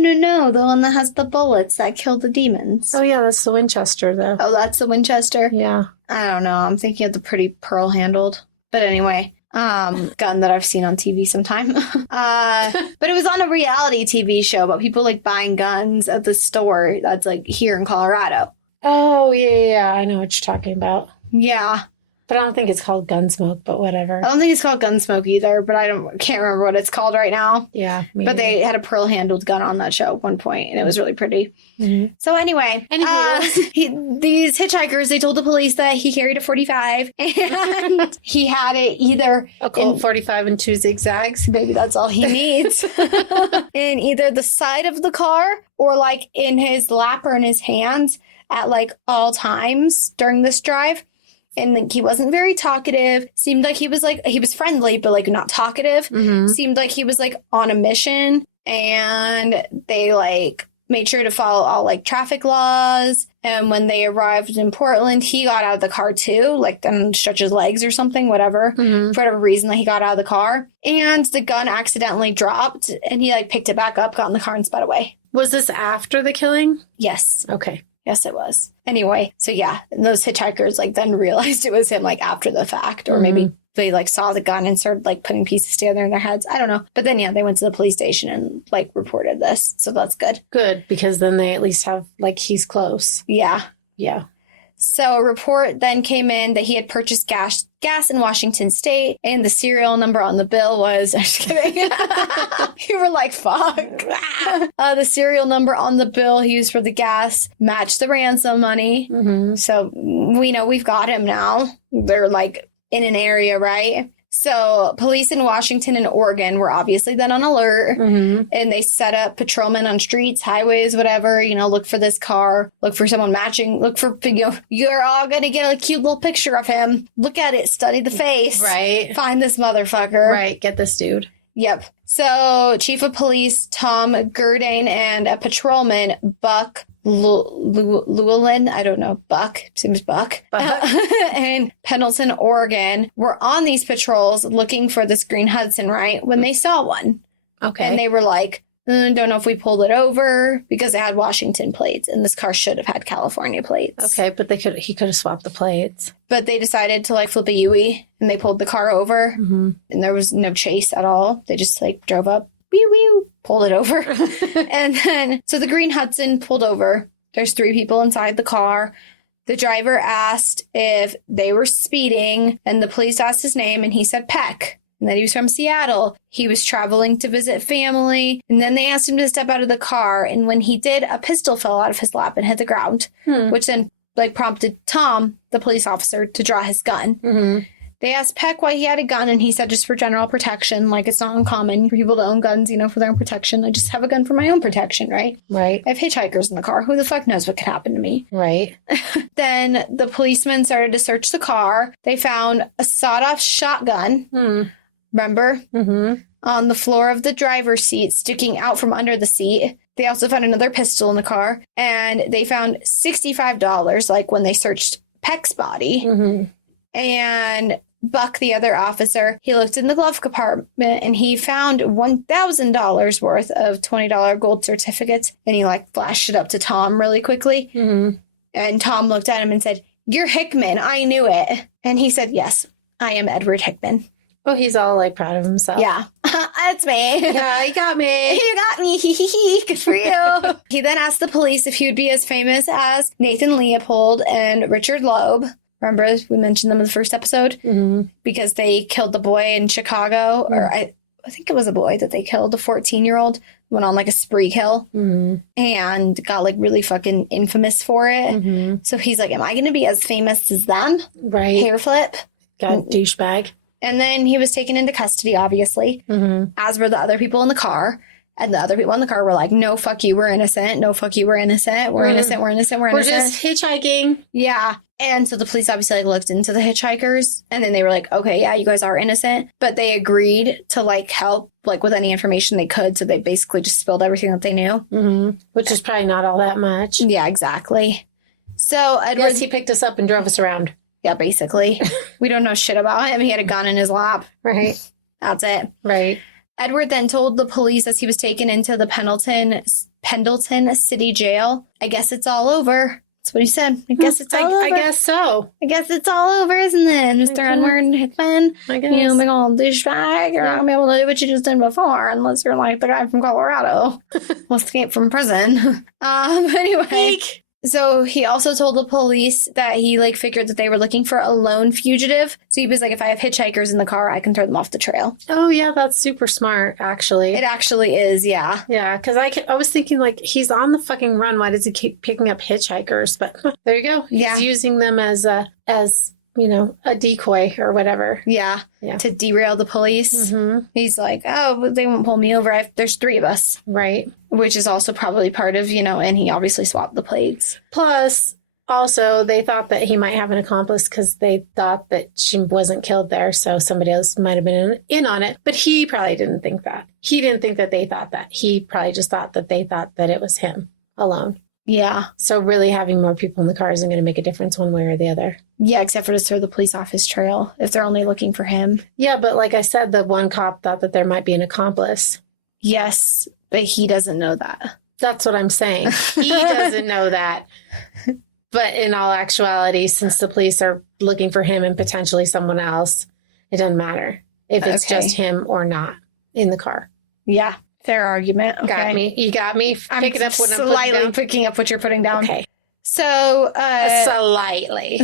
The one that has the bullets that kill the demons. Oh, yeah, that's the Winchester, though. Oh, that's the Winchester? Yeah. I don't know. I'm thinking of the pretty pearl-handled. But anyway, gun that I've seen on TV sometime. But it was on a reality TV show about people like buying guns at the store that's like here in Colorado. Oh, yeah. I know what you're talking about. Yeah. But I don't think it's called Gunsmoke, but whatever. I don't think it's called Gunsmoke either, but can't remember what it's called right now. Yeah. But they had a pearl-handled gun on that show at one point, and it was really pretty. Mm-hmm. So anyway, these hitchhikers, they told the police that he carried a .45, and he had it either... A Colt 45 and 2 zigzags. Maybe that's all he needs. In either the side of the car or like in his lap or in his hands at like all times during this drive. And like, he wasn't very talkative. Seemed like he was friendly, but like not talkative. Mm-hmm. Seemed like he was like on a mission, and they like made sure to follow all like traffic laws. And when they arrived in Portland, he got out of the car too, like then stretch his legs or something, whatever, for whatever reason that he got out of the car. And the gun accidentally dropped, and he like picked it back up, got in the car, and sped away. Was this after the killing? Yes. Okay. Yes, it was. Anyway, so yeah, those hitchhikers like then realized it was him like after the fact, or maybe they like saw the gun and started like putting pieces together in their heads. I don't know. But then yeah, they went to the police station and like reported this. So that's good. Good, because then they at least have like he's close. Yeah. Yeah. So a report then came in that he had purchased gas in Washington State, and the serial number on the bill was, I'm just kidding. You were like, fuck. The serial number on the bill he used for the gas matched the ransom money. Mm-hmm. So we know we've got him now. They're like in an area, right? So police in Washington and Oregon were obviously then on alert, and they set up patrolmen on streets, highways, whatever, look for this car, look for someone matching, look for, you're all going to get a cute little picture of him. Look at it, study the face. Right. Find this motherfucker. Right. Get this dude. Yep. So Chief of Police Tom Gurdane and a patrolman, Buck Llewellyn, I don't know, Buck, seems Buck, in Pendleton, Oregon, were on these patrols looking for this green Hudson, right? When they saw one. Okay. And they were like, don't know if we pulled it over, because it had Washington plates, and this car should have had California plates. Okay, but he could have swapped the plates. But they decided to like flip a U-ey, and they pulled the car over, and there was no chase at all. They just like drove up, pulled it over. And then, so the green Hudson pulled over. There's 3 people inside the car. The driver asked if they were speeding, and the police asked his name, and he said Peck, and that he was from Seattle. He was traveling to visit family, and then they asked him to step out of the car, and when he did, a pistol fell out of his lap and hit the ground, which then like prompted Tom, the police officer, to draw his gun. They asked Peck why he had a gun, and he said just for general protection. Like, it's not uncommon for people to own guns, for their own protection. I just have a gun for my own protection, right? Right. I have hitchhikers in the car. Who the fuck knows what could happen to me? Right. Then the policemen started to search the car. They found a sawed-off shotgun. Remember? On the floor of the driver's seat, sticking out from under the seat. They also found another pistol in the car. And they found $65, like, when they searched Peck's body. And Buck, the other officer, he looked in the glove compartment and he found $1,000 worth of $20 gold certificates, and he like flashed it up to Tom really quickly. And Tom looked at him and said, "You're Hickman. I knew it." And he said, "Yes, I am Edward Hickman." Oh, he's all like proud of himself. Yeah, that's me. Yeah, you got me. You got me. Good for you. He then asked the police if he would be as famous as Nathan Leopold and Richard Loeb. Remember, we mentioned them in the first episode? Because they killed the boy in Chicago. Or I think it was a boy that they killed, a 14-year-old. Went on like a spree kill. And got like really fucking infamous for it. So he's like, am I going to be as famous as them? Right. Hair flip. Got douchebag. And then he was taken into custody, obviously. As were the other people in the car. And the other people in the car were like, no, fuck you, we're innocent. No, fuck you, we're innocent. We're innocent, we're innocent, we're innocent. We're just hitchhiking. Yeah. And so the police obviously like looked into the hitchhikers, and then they were like, okay, yeah, you guys are innocent. But they agreed to like help like with any information they could. So they basically just spilled everything that they knew. Which is probably not all that much. Yeah, exactly. So Edward... Yes, he picked us up and drove us around. Yeah, basically. We don't know shit about him. He had a gun in his lap. Right. That's it. Right. Edward then told the police as he was taken into the Pendleton City Jail, I guess it's all over. That's what he said. I guess it's all over. I guess so. I guess it's all over, isn't it, Mr. Edward Hickman? I guess. You big old douchebag. You're not going to be able to do what you just did before unless you're like the guy from Colorado who escaped from prison. Anyway. So he also told the police that he figured that they were looking for a lone fugitive. So he was like, if I have hitchhikers in the car, I can throw them off the trail. Oh, yeah, that's super smart, actually. It actually is, yeah. Yeah, because I was thinking, he's on the fucking run. Why does he keep picking up hitchhikers? But there you go. He's using them as a decoy or whatever. Yeah. To derail the police. Mm-hmm. He's like, oh, they won't pull me over. There's 3 of us. Right. Which is also probably part of, and he obviously swapped the plates. Plus, also, they thought that he might have an accomplice because they thought that she wasn't killed there. So somebody else might have been in on it. But he probably didn't think that. He didn't think that they thought that. He probably just thought that they thought that it was him alone. Yeah. So really having more people in the car isn't going to make a difference one way or the other. Yeah, except for to throw the police off his trail if they're only looking for him. Yeah, but like I said, the one cop thought that there might be an accomplice. Yes, but he doesn't know that. That's what I'm saying. He doesn't know that. But in all actuality, since the police are looking for him and potentially someone else, it doesn't matter if it's just him or not in the car. Yeah. Fair argument. Okay. Got me. You got me. I'm picking up what I'm putting down. Picking up what you're putting down. Okay. So, slightly.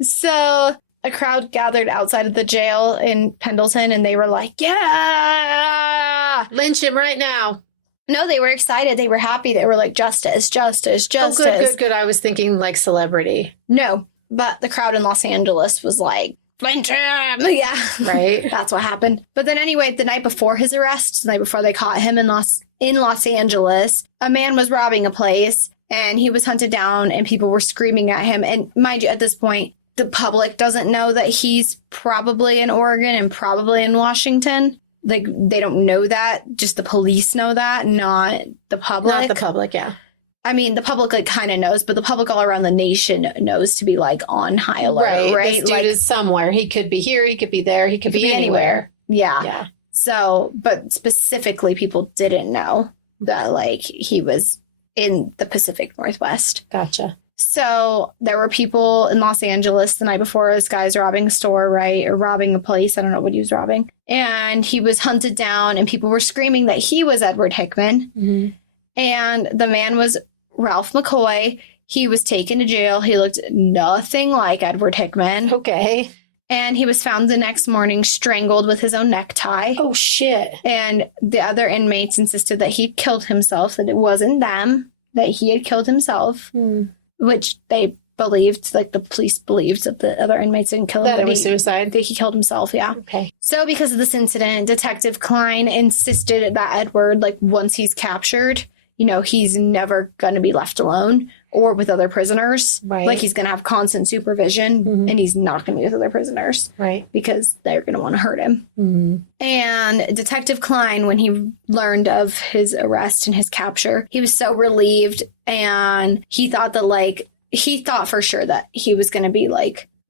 So, a crowd gathered outside of the jail in Pendleton, and they were like, "Yeah, lynch him right now." No, they were excited. They were happy. They were like, "Justice, justice, justice." Oh, good. I was thinking celebrity. No, but the crowd in Los Angeles was like, lynch him. Yeah. Right. That's what happened. But then anyway, the night before his arrest, the night before they caught him in Los Angeles, a man was robbing a place and he was hunted down and people were screaming at him. And mind you, at this point, the public doesn't know that he's probably in Oregon and probably in Washington. They don't know that. Just the police know that, not the public. Not the public, yeah. I mean, the public kind of knows, but the public all around the nation knows to be on high alert, right? This dude is somewhere. He could be here. He could be there. He could be anywhere. Yeah. So, but specifically, people didn't know that he was in the Pacific Northwest. Gotcha. So there were people in Los Angeles the night before. This guy's robbing a store, right? Or robbing a place. I don't know what he was robbing. And he was hunted down and people were screaming that he was Edward Hickman. Mm-hmm. And the man was Ralph McCoy. He was taken to jail. He looked nothing like Edward Hickman. Okay. And he was found the next morning strangled with his own necktie. Oh, shit. And the other inmates insisted that he'd killed himself, that it wasn't them, that he had killed himself, which they believed, the police believed that the other inmates didn't kill him. That it was suicide? That he killed himself, yeah. Okay. So because of this incident, Detective Klein insisted that Edward, once he's captured, he's never going to be left alone or with other prisoners. Right. He's going to have constant supervision and he's not going to be with other prisoners. Right. Because they're going to want to hurt him. Mm-hmm. And Detective Klein, when he learned of his arrest and his capture, he was so relieved. And he thought that, he thought for sure that he was going to be,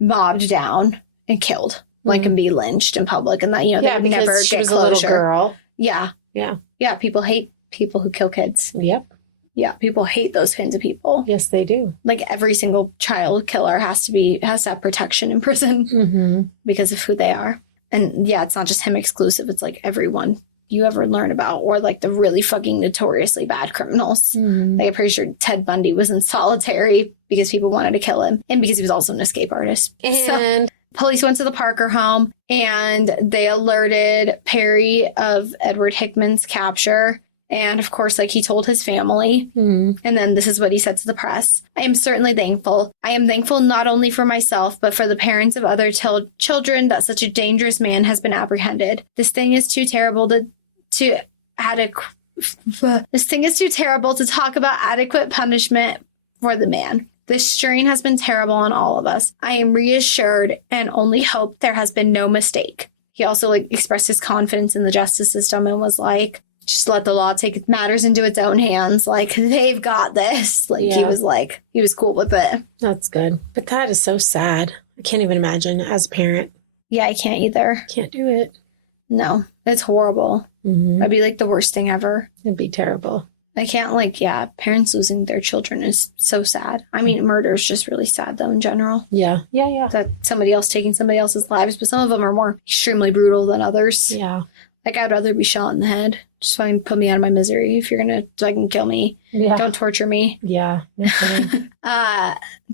mobbed down and killed. And be lynched in public. And that, they would never she get was closure. A little girl. Yeah. Yeah. Yeah, people hate people who kill kids. Yep. Yeah, people hate those kinds of people. Yes, they do. Every single child killer has to have protection in prison because of who they are. And yeah, it's not just him exclusive. It's everyone you ever learn about, or the really fucking notoriously bad criminals. I'm pretty sure Ted Bundy was in solitary because people wanted to kill him, and because he was also an escape artist. And police went to the Parker home and they alerted Perry of Edward Hickman's capture. And of course, he told his family. And then this is what he said to the press. I am certainly thankful. I am thankful not only for myself, but for the parents of other children that such a dangerous man has been apprehended. This thing is too terrible to talk about adequate punishment for the man. This strain has been terrible on all of us. I am reassured and only hope there has been no mistake. He also expressed his confidence in the justice system and was just let the law take matters into its own hands. They've got this. He was cool with it. That's good. But that is so sad. I can't even imagine as a parent. Yeah, I can't either. Can't do it. No, it's horrible. Mm-hmm. That'd be the worst thing ever. It'd be terrible. I can't, like, yeah, parents losing their children is so sad. I mean, murder is just really sad, though, in general. Yeah. Yeah. That somebody else taking somebody else's lives, but some of them are more extremely brutal than others. Yeah. Like, I'd rather be shot in the head. Just fucking put me out of my misery. If you're gonna fucking kill me, don't torture me. Yeah.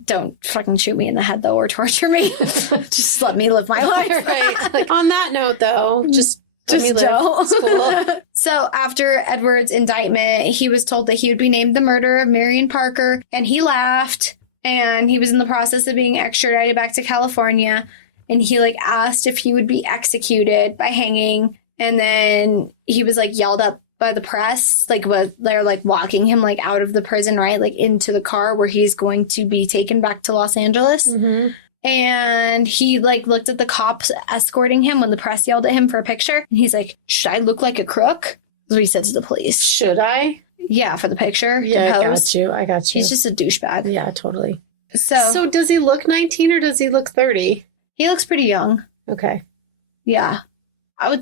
Don't fucking shoot me in the head, though, or torture me. Just let me live my life. Right. Like, on that note, though, just don't. Cool. So after Edward's indictment, he was told that he would be named the murderer of Marion Parker, and he laughed, and he was in the process of being extradited back to California, and he, like, asked if he would be executed by hanging, and then he was, like, yelled up by the press, like, they're, like, walking him, like, out of the prison, right, like, into the car where he's going to be taken back to Los Angeles. Mm-hmm. And he, like, looked at the cops escorting him when the press yelled at him for a picture. And he's like, should I look like a crook? That's what he said to the police. Should I? Yeah, for the picture. Yeah, I got you. He's just a douchebag. Yeah, totally. So does he look 19 or does he look 30? He looks pretty young. Okay. Yeah.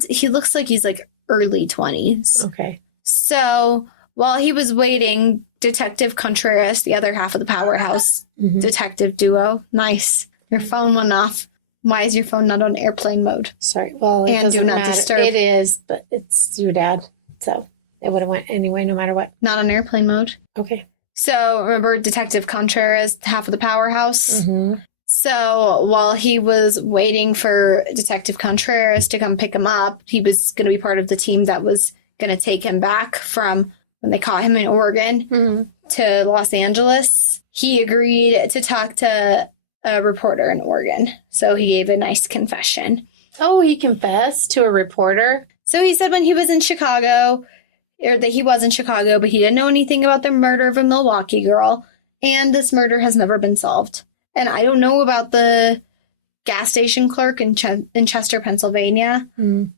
He looks like he's, like, early 20s. Okay. So while he was waiting, Detective Contreras, the other half of the powerhouse detective duo, nice. Your phone went off. Why is your phone not on airplane mode? Sorry. Well, it doesn't matter. Disturb. It is, but it's your dad. So it would have went anyway, no matter what. Not on airplane mode. Okay. So remember Detective Contreras, half of the powerhouse? Mm-hmm. So while he was waiting for Detective Contreras to come pick him up, he was going to be part of the team that was going to take him back from when they caught him in Oregon to Los Angeles. He agreed to talk to a reporter in Oregon. So he gave a nice confession. Oh, he confessed to a reporter? So he said when he was in Chicago, or that he was in Chicago, but he didn't know anything about the murder of a Milwaukee girl. And this murder has never been solved. And I don't know about the gas station clerk in Chester, Pennsylvania.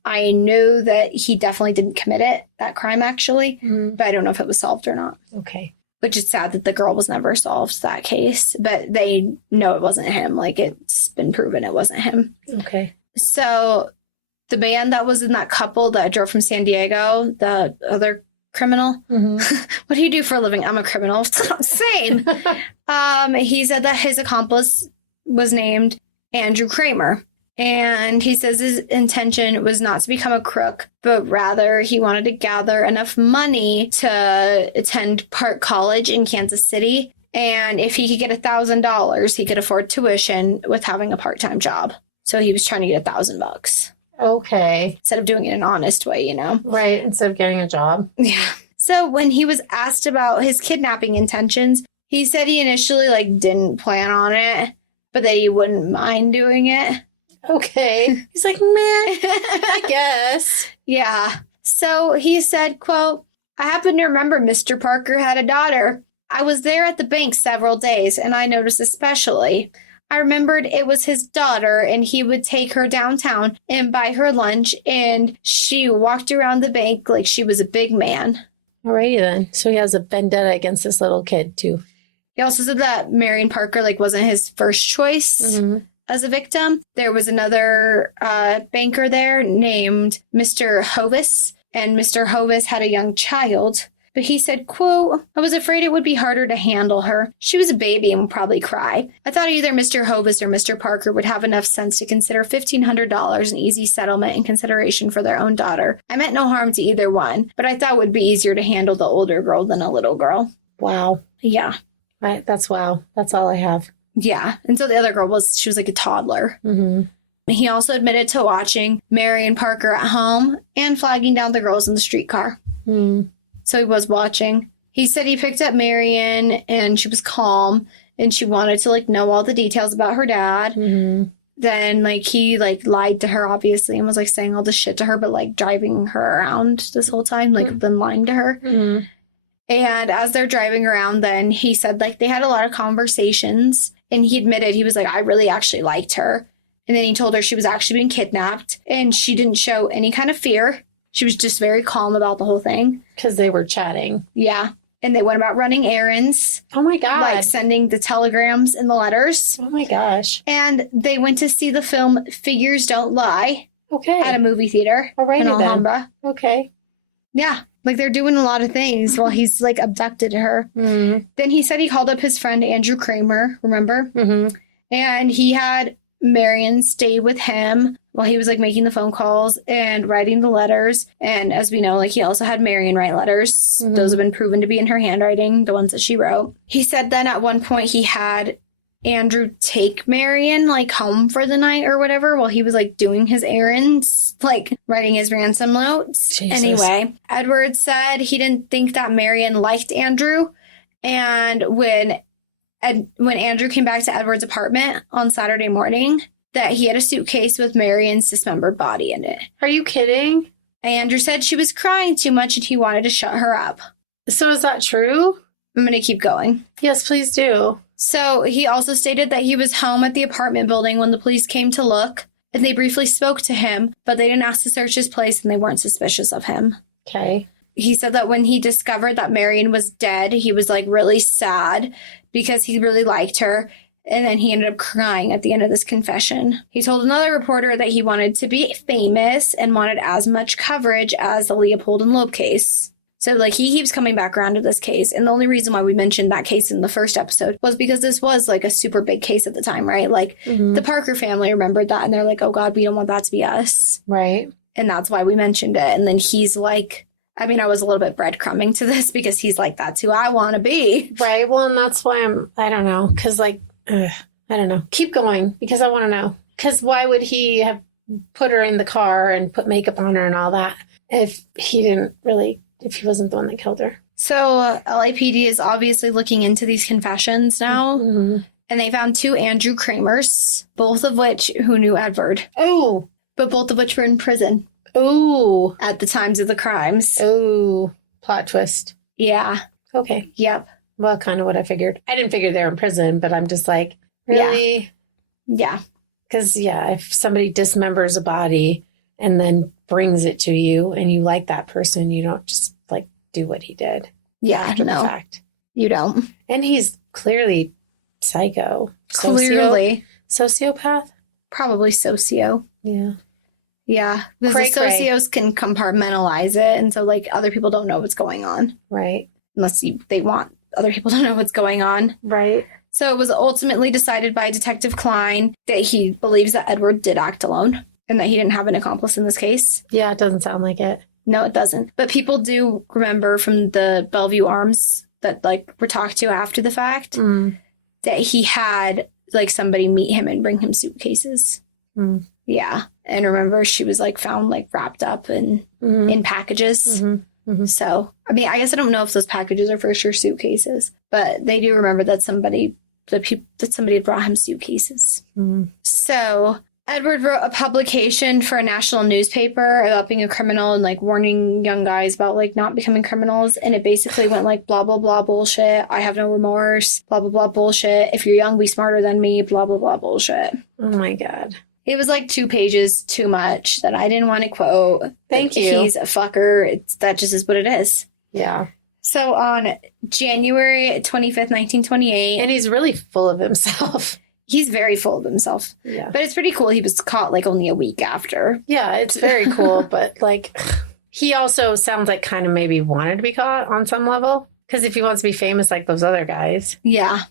I know that he definitely didn't commit that crime, actually. But I don't know if it was solved or not. Okay. Which is sad that the girl was never solved, that case. But they know it wasn't him. Like, it's been proven it wasn't him. Okay. So the man that was in that couple that drove from San Diego, the other criminal. What do you do for a living? I'm a criminal. Same. He said that his accomplice was named Andrew Kramer. And he says his intention was not to become a crook, but rather he wanted to gather enough money to attend Park College in Kansas City. And if he could get $1,000, he could afford tuition with having a part-time job. So he was trying to get $1,000. Okay. Instead of doing it in an honest way, you know? Right. Instead of getting a job. Yeah. So when he was asked about his kidnapping intentions, he said he initially, like, didn't plan on it, but that he wouldn't mind doing it. Okay. He's like, meh, I guess. Yeah. So he said, quote, I happen to remember Mr. Parker had a daughter. I was there at the bank several days, and I noticed especially. I remembered it was his daughter, and he would take her downtown and buy her lunch, and she walked around the bank like she was a big man. Alrighty then. So he has a vendetta against this little kid, too. He also said that Marion Parker, like, wasn't his first choice as a victim. There was another banker there named Mr. Hovis, and Mr. Hovis had a young child. But he said, quote, I was afraid it would be harder to handle her. She was a baby and would probably cry. I thought either Mr. Hovis or Mr. Parker would have enough sense to consider $1,500 an easy settlement in consideration for their own daughter. I meant no harm to either one, but I thought it would be easier to handle the older girl than a little girl. Wow. Yeah. Right. That's wow. That's all I have. Yeah. And so the other girl she was like a toddler. He also admitted to watching Marion Parker at home and flagging down the girls in the streetcar. So he was watching. He said he picked up Marion and she was calm and she wanted to, like, know all the details about her dad. Then, like, he, like, lied to her, obviously, and was, like, saying all this shit to her, but, like, driving her around this whole time, like, been lying to her. And as they're driving around, then he said, like, they had a lot of conversations, and he admitted, he was like, I really actually liked her. And then he told her she was actually being kidnapped, and she didn't show any kind of fear. She was just very calm about the whole thing. Because they were chatting. Yeah. And they went about running errands. Oh, my God. Like sending the telegrams and the letters. Oh, my gosh. And they went to see the film Figures Don't Lie. Okay. At a movie theater. Alrighty in Alhambra. then. Okay. Yeah. Like, they're doing a lot of things while he's, like, abducted her. Mm-hmm. Then he said he called up his friend Andrew Kramer, remember? Mm-hmm. And he had Marion stay with him while he was, like, making the phone calls and writing the letters. And as we know, like, he also had Marion write letters. Mm-hmm. Those have been proven to be in her handwriting, the ones that she wrote. He said then at one point he had Andrew take Marion, like, home for the night or whatever while he was, like, doing his errands, like, writing his ransom notes. Jesus. Anyway, Edward said he didn't think that Marion liked Andrew. And when Andrew came back to Edward's apartment on Saturday morning, that he had a suitcase with Marion's dismembered body in it. Are you kidding? Andrew said she was crying too much and he wanted to shut her up. So is that true? I'm going to keep going. Yes, please do. So he also stated that he was home at the apartment building when the police came to look, and they briefly spoke to him, but they didn't ask to search his place and they weren't suspicious of him. Okay. He said that when he discovered that Marion was dead, he was, like, really sad because he really liked her. And then he ended up crying at the end of this confession. He told another reporter that he wanted to be famous and wanted as much coverage as the Leopold and Loeb case. So, like, he keeps coming back around to this case. And the only reason why we mentioned that case in the first episode was because this was, like, a super big case at the time, right? Like, the Parker family remembered that, and they're like, oh, God, we don't want that to be us. Right. And that's why we mentioned it. And then he's like, I mean, I was a little bit breadcrumbing to this because he's like, that's who I want to be. Right. Well, and that's why I don't know. Because, like, I don't know. Keep going because I want to know. Because why would he have put her in the car and put makeup on her and all that if he wasn't the one that killed her? So LAPD is obviously looking into these confessions now. Mm-hmm. And they found 2 Andrew Kramers, both of which who knew Edward. Oh. But both of which were in prison. Oh. At the times of the crimes. Oh. Plot twist. Yeah. Okay. Yep. Well, kind of what I figured. I didn't figure they were in prison, but I'm just like, really? Yeah. Because, if somebody dismembers a body and then brings it to you and you like that person, you don't just, like, do what he did. Yeah, after the fact. You don't. And he's clearly psycho. Clearly. Sociopath? Probably socio. Yeah. Yeah. Because the socios can compartmentalize it. And so, like, other people don't know what's going on. Right. Unless they want other people to know what's going on. Right. So it was ultimately decided by Detective Klein that he believes that Edward did act alone and that he didn't have an accomplice in this case. Yeah, it doesn't sound like it. No, it doesn't. But people do remember from the Bellevue Arms that, like, were talked to after the fact that he had, like, somebody meet him and bring him suitcases. Yeah. And remember, she was, like, found, like, wrapped up in packages. So, I mean, I guess I don't know if those packages are for sure suitcases, but they do remember that somebody had brought him suitcases. So Edward wrote a publication for a national newspaper about being a criminal and, like, warning young guys about, like, not becoming criminals. And it basically went like, blah, blah, blah, bullshit. I have no remorse. Blah, blah, blah, bullshit. If you're young, be smarter than me. Blah, blah, blah, bullshit. Oh, my God. It was like 2 pages too much that I didn't want to quote. Thank you. He's a fucker. That just is what it is. Yeah. So on January 25th, 1928. And he's really full of himself. He's very full of himself. Yeah. But it's pretty cool. He was caught, like, only a week after. Yeah, it's very cool. But, like, he also sounds like kind of maybe wanted to be caught on some level. Because if he wants to be famous like those other guys. Yeah.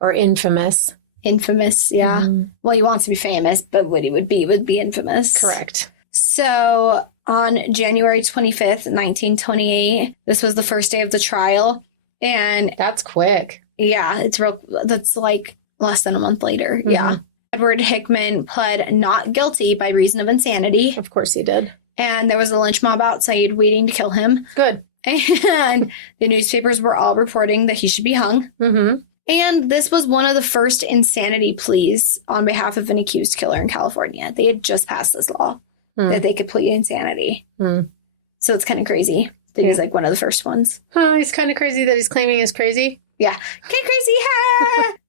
Or infamous. Infamous, yeah. Well, he wants to be famous, but what he would be infamous. Correct. So on January 25th, 1928, this was the first day of the trial. And that's quick. Yeah, that's like less than a month later. Yeah. Edward Hickman pled not guilty by reason of insanity. Of course he did. And there was a lynch mob outside waiting to kill him. Good. And the newspapers were all reporting that he should be hung. And this was one of the first insanity pleas on behalf of an accused killer in California. They had just passed this law that they could plead insanity. So it's kind of crazy that he's like one of the first ones. Oh, he's kind of crazy that he's claiming he's crazy. Yeah. Get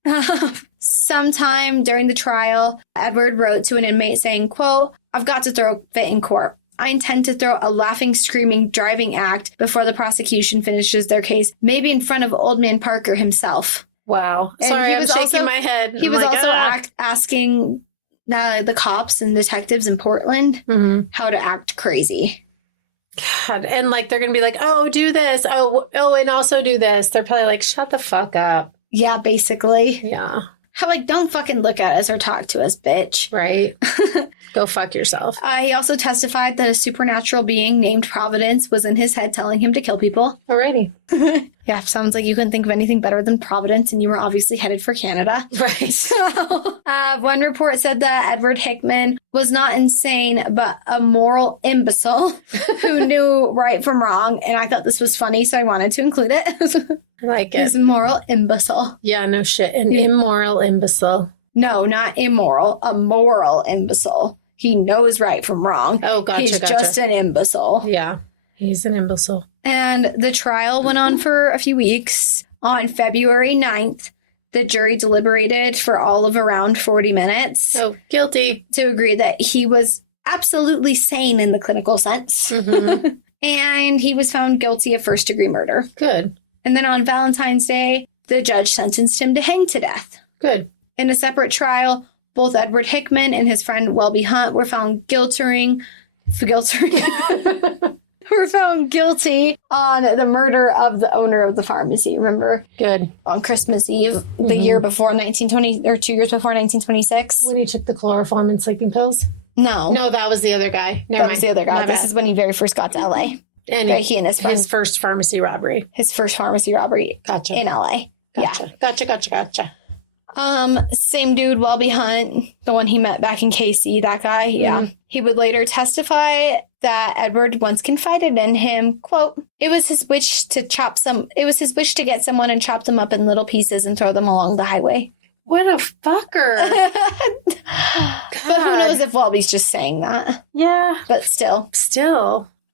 crazy. Sometime during the trial, Edward wrote to an inmate saying, quote, "I've got to throw a fit in court. I intend to throw a laughing, screaming, driving act before the prosecution finishes their case, maybe in front of old man Parker himself." Wow. And sorry, I'm shaking my head. He was also asking the cops and detectives in Portland how to act crazy. God. And like, they're going to be like, oh, do this. Oh, and also do this. They're probably like, shut the fuck up. Yeah, basically. Yeah. How, like, don't fucking look at us or talk to us, bitch. Right. Go fuck yourself. He also testified that a supernatural being named Providence was in his head telling him to kill people. Alrighty. Yeah, sounds like you couldn't think of anything better than Providence, and you were obviously headed for Canada. Right. So, one report said that Edward Hickman was not insane, but a moral imbecile who knew right from wrong. And I thought this was funny, so I wanted to include it. I like it. He's a moral imbecile. Yeah, no shit. An immoral imbecile. No, not immoral. A moral imbecile. He knows right from wrong. Oh, gotcha, He's gotcha. just an imbecile. Yeah, he's an imbecile. And the trial went on for a few weeks. On February 9th, the jury deliberated for all of around 40 minutes. Oh, guilty. To agree that he was absolutely sane in the clinical sense. Mm-hmm. And he was found guilty of first-degree murder. Good. And then on Valentine's Day, the judge sentenced him to hang to death. Good. In a separate trial, both Edward Hickman and his friend Welby Hunt were found were found guilty on the murder of the owner of the pharmacy. Remember? Good. On Christmas Eve, the year before 1920, or 2 years before 1926. When he took the chloroform and sleeping pills? No. No, that was the other guy. Never That mind. was the other guy. My This bad. is when he very first got to LA. And He and his friend. his first pharmacy robbery. His first pharmacy robbery Gotcha. in LA. Gotcha. Yeah. Gotcha. Same dude, Welby Hunt, the one he met back in KC, that guy. Yeah. Mhm. He would later testify that Edward once confided in him, quote, it was his wish to get someone and chop them up in little pieces and throw them along the highway. What a fucker. But who knows if Welby's just saying that. Yeah. But still.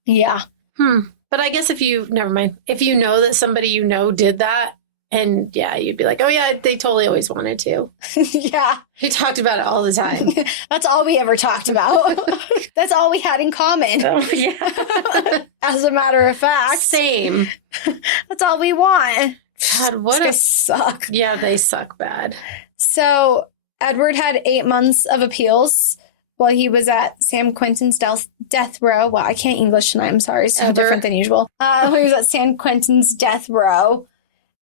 Yeah. But I guess never mind. If you know that somebody you know did that, and yeah, you'd be like, oh yeah, they totally always wanted to. Yeah. He talked about it all the time. That's all we ever talked about. That's all we had in common. Oh, yeah. As a matter of fact. Same. That's all we want. God, what These guys suck. Yeah, they suck bad. So Edward had 8 months of appeals while he was at San Quentin's death row. Well, I can't English tonight. I'm sorry. It's so different than usual. He was at San Quentin's death row.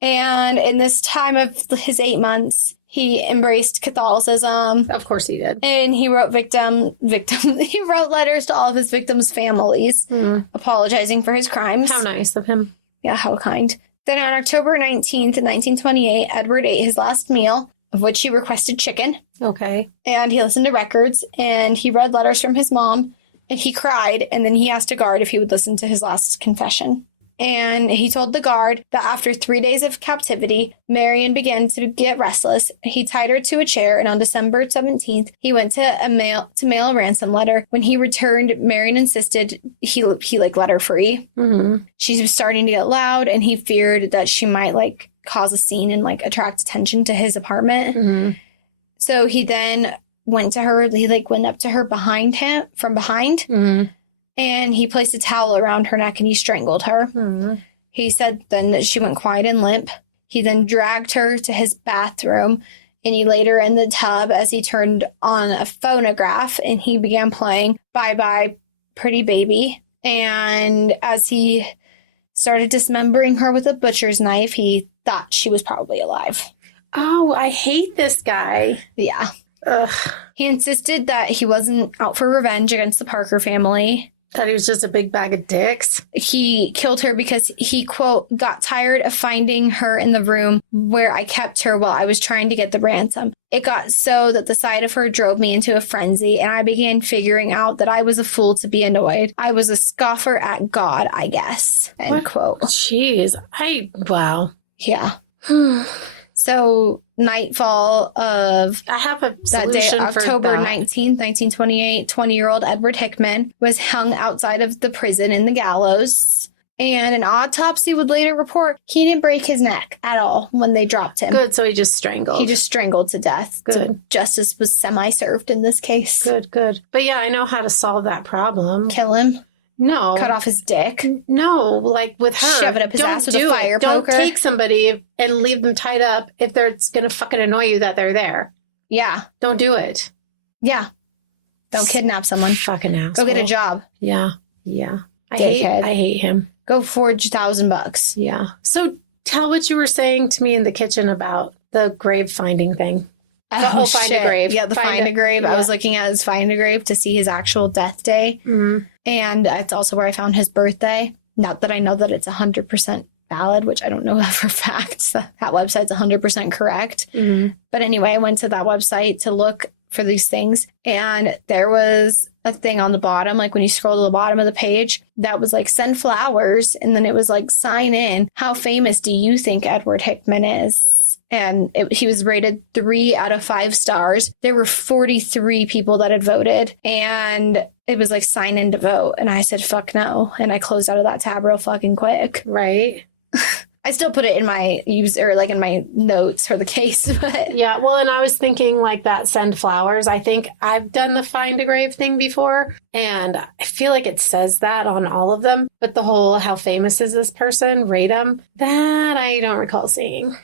And in this time of his 8 months, he embraced Catholicism. Of course he did. And he wrote he wrote letters to all of his victims' families, apologizing for his crimes. How nice of him. Yeah, how kind. Then on October 19th, 1928, Edward ate his last meal, of which he requested chicken. Okay. And he listened to records, and he read letters from his mom, and he cried, and then he asked a guard if he would listen to his last confession. And he told the guard that after 3 days of captivity, Marion began to get restless. He tied her to a chair, and on December 17th, he went to mail a ransom letter. When he returned, Marion insisted he let her free. Mm-hmm. She was starting to get loud, and he feared that she might cause a scene and attract attention to his apartment. Mm-hmm. So he then went to her. He went up to her from behind. Mm-hmm. And he placed a towel around her neck and he strangled her. Mm-hmm. He said then that she went quiet and limp. He then dragged her to his bathroom and he laid her in the tub as he turned on a phonograph and he began playing Bye Bye Pretty Baby. And as he started dismembering her with a butcher's knife, he thought she was probably alive. Oh, I hate this guy. Yeah. Ugh. He insisted that he wasn't out for revenge against the Parker family. That he was just a big bag of dicks. He killed her because he, quote, got tired of finding her in the room where I kept her while I was trying to get the ransom. It got so that the sight of her drove me into a frenzy, and I began figuring out that I was a fool to be annoyed. I was a scoffer at God, I guess. End quote. Jeez. Wow. Yeah. So, nightfall of I have a that day, solution for October that. 19th, 1928, 20-year-old Edward Hickman was hung outside of the prison in the gallows. And an autopsy would later report he didn't break his neck at all when they dropped him. Good, so he just strangled. He just strangled to death. Good. So justice was semi-served in this case. Good. But yeah, I know how to solve that problem. Kill him. No. Cut off his dick. No, with her. Shove it up his ass with a do fire it. Don't poker. take somebody and leave them tied up if it's going to fucking annoy you that they're there. Yeah. Don't do it. Yeah. Don't kidnap someone. Fucking asshole. Go get a job. Yeah. Dickhead. I hate him. Go forge $1,000. Yeah. So tell what you were saying to me in the kitchen about the grave finding thing. Oh, Find shit. a grave. Yeah, the Find a Grave. Yeah. I was looking at his Find a Grave to see his actual death day. Mm-hmm. And it's also where I found his birthday. Not that I know that it's 100% valid, which I don't know for facts. That website's 100% correct. Mm-hmm. But anyway, I went to that website to look for these things. And there was a thing on the bottom, like when you scroll to the bottom of the page, that was like, send flowers. And then it was like, sign in. How famous do you think Edward Hickman is? And he was rated 3 out of 5 stars. There were 43 people that had voted. And it was like, sign in to vote. And I said, fuck no. And I closed out of that tab real fucking quick. Right. I still put it in my in my notes for the case. But Yeah. Well, and I was thinking like that send flowers. I think I've done the find a grave thing before. And I feel like it says that on all of them. But the whole how famous is this person, rate them, that I don't recall seeing.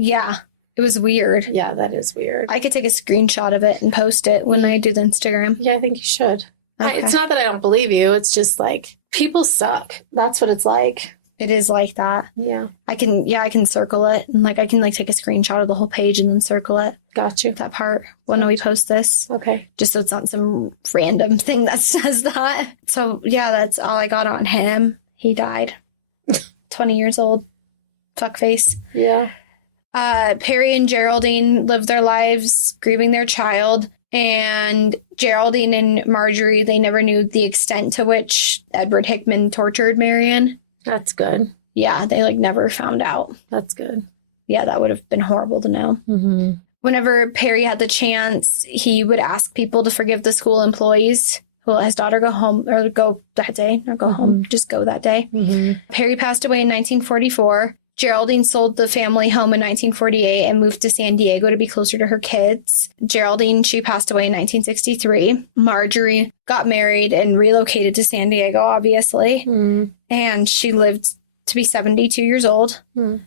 yeah, it was weird. Yeah, that is weird. I could take a screenshot of it and post it when I do the Instagram. Yeah, I think you should. Okay. It's not that I don't believe you. It's just like people suck. That's what it's like. It is like that. Yeah. I can circle it. And like I can like take a screenshot of the whole page and then circle it. Got you. That part when we post this. Okay. Just so it's not some random thing that says that. So yeah, that's all I got on him. He died. 20 years old. Fuckface. Yeah. Perry and Geraldine lived their lives grieving their child. And Geraldine and Marjorie, they never knew the extent to which Edward Hickman tortured Marion. That's good. Yeah, they like never found out. That's good. Yeah, that would have been horrible to know. Mm-hmm. Whenever Perry had the chance, he would ask people to forgive the school employees who let his daughter go home or go that day, or go home, just go that day. Mm-hmm. Perry passed away in 1944. Geraldine sold the family home in 1948 and moved to San Diego to be closer to her kids. Geraldine, she passed away in 1963. Marjorie got married and relocated to San Diego, obviously. Mm. And she lived to be 72 years old. Mm.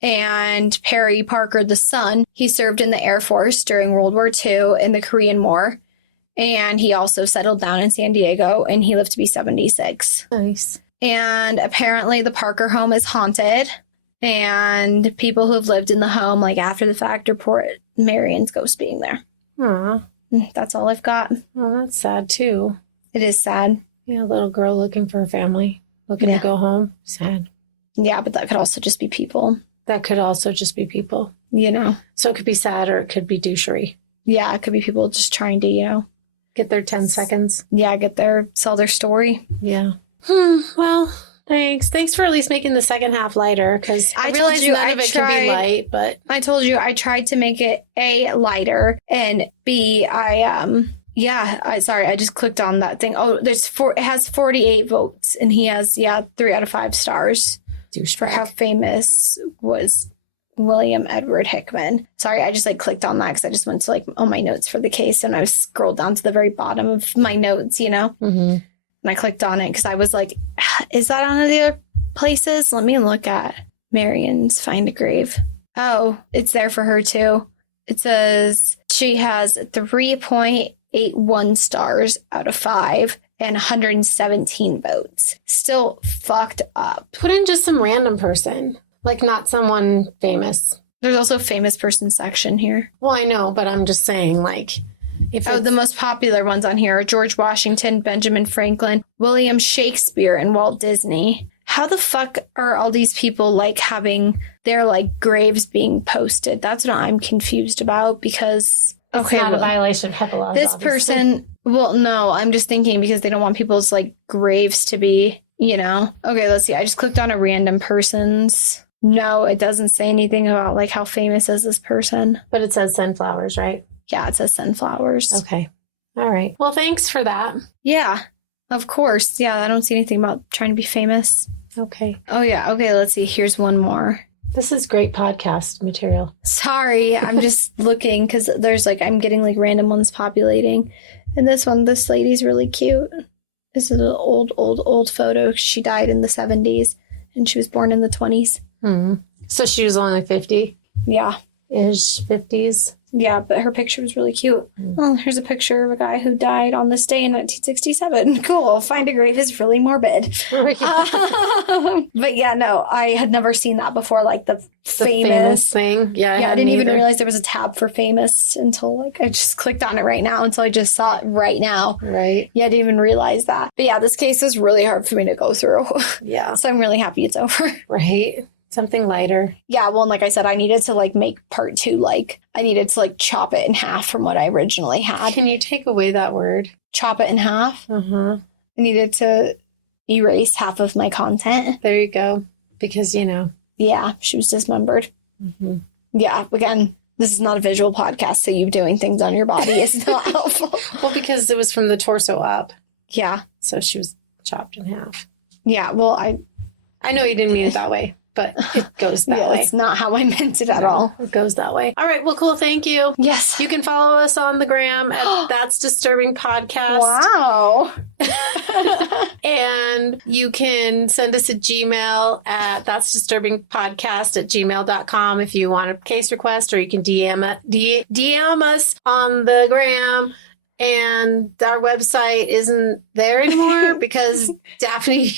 And Perry Parker, the son, he served in the Air Force during World War II and the Korean War. And he also settled down in San Diego, and he lived to be 76. Nice. And apparently the Parker home is haunted. And people who have lived in the home, like after the fact, report Marion's ghost being there. Aw. That's all I've got. Well, that's sad too. It is sad. Yeah, a little girl looking for a family, looking to go home. Sad. Yeah, but that could also just be people, That could also just be people. you know? So it could be sad or it could be douchery. Yeah, it could be people just trying to, Get their 10 seconds. sell their story. Yeah. Well, thanks. Thanks for at least making the second half lighter, because I realize none of it can be light, but I told you I tried to make it A, lighter, and B, I just clicked on that thing. Oh, it has 48 votes, and he has 3 out of 5 stars for how famous was William Edward Hickman. Sorry, I just clicked on that because I just went to all my notes for the case, and I scrolled down to the very bottom of my notes, Mm-hmm. And I clicked on it because I was like, is that on the other places? Let me look at Marion's Find a Grave. Oh, it's there for her too. It says she has 3.81 stars out of 5 and 117 votes. Still fucked up. Put in just some random person, not someone famous. There's also a famous person section here. Well, I know, but I'm just saying, the most popular ones on here are George Washington, Benjamin Franklin, William Shakespeare, and Walt Disney. How the fuck are all these people having their graves being posted? That's what I'm confused about, because it's not a violation of HIPAA laws. This obviously. person, well, no, I'm just thinking because they don't want people's graves to be, Okay, let's see. I just clicked on a random person's. No, it doesn't say anything about how famous is this person. But it says sunflowers, right? Yeah, it says sunflowers. Okay. All right. Well, thanks for that. Yeah, of course. Yeah, I don't see anything about trying to be famous. Okay. Oh, yeah. Okay, let's see. Here's one more. This is great podcast material. Sorry, I'm just looking because there's I'm getting random ones populating. And this lady's really cute. This is an old photo. She died in the 70s and she was born in the 20s. So she was only 50? Yeah. Ish 50s? Yeah, but her picture was really cute. Oh, here's a picture of a guy who died on this day in 1967. Cool. Find a grave is really morbid. But yeah, no, I had never seen that before, like the famous thing. Yeah, I didn't even realize there was a tab for famous until like I just clicked on it right now until I just saw it right now. Right. Yeah, I didn't even realize that. But yeah, this case was really hard for me to go through. Yeah. So I'm really happy it's over. Right. Something lighter. Yeah, well, and like I said, I needed to like make part 2, like I needed to like chop it in half from what I originally had. Can you take away that word? Chop it in half? Uh-huh. I needed to erase half of my content. There you go. Because, Yeah, she was dismembered. Mm-hmm. Yeah, again, this is not a visual podcast, so you doing things on your body is not helpful. Well, because it was from the torso up. Yeah. So she was chopped in half. Yeah, well, I know you didn't mean it that way, but it goes that way. It's not how I meant it at all. It goes that way. All right. Well, cool. Thank you. Yes. You can follow us on the gram at That's Disturbing Podcast. Wow. And you can send us a Gmail at That's Disturbing Podcast at gmail.com if you want a case request, or you can DM us on the gram. And our website isn't there anymore because Daphne...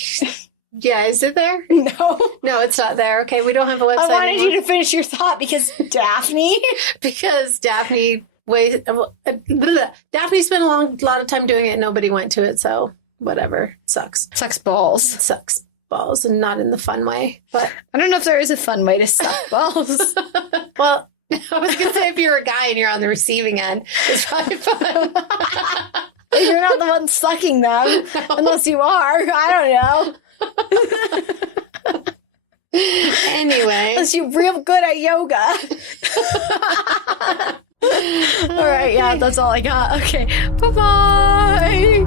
Yeah, is it there? No. No, it's not there. Okay, we don't have a website I wanted anymore. you to finish your thought because Daphne. Because Daphne Daphne spent a lot of time doing it and nobody went to it, so whatever. Sucks. Sucks balls. It sucks balls, and not in the fun way. But I don't know if there is a fun way to suck balls. well, I was going to say if you're a guy and you're on the receiving end, it's probably fun. You're not the one sucking them. No. Unless you are. I don't know. Anyway. Unless you're real good at yoga. All right, yeah, that's all I got. Okay, bye-bye.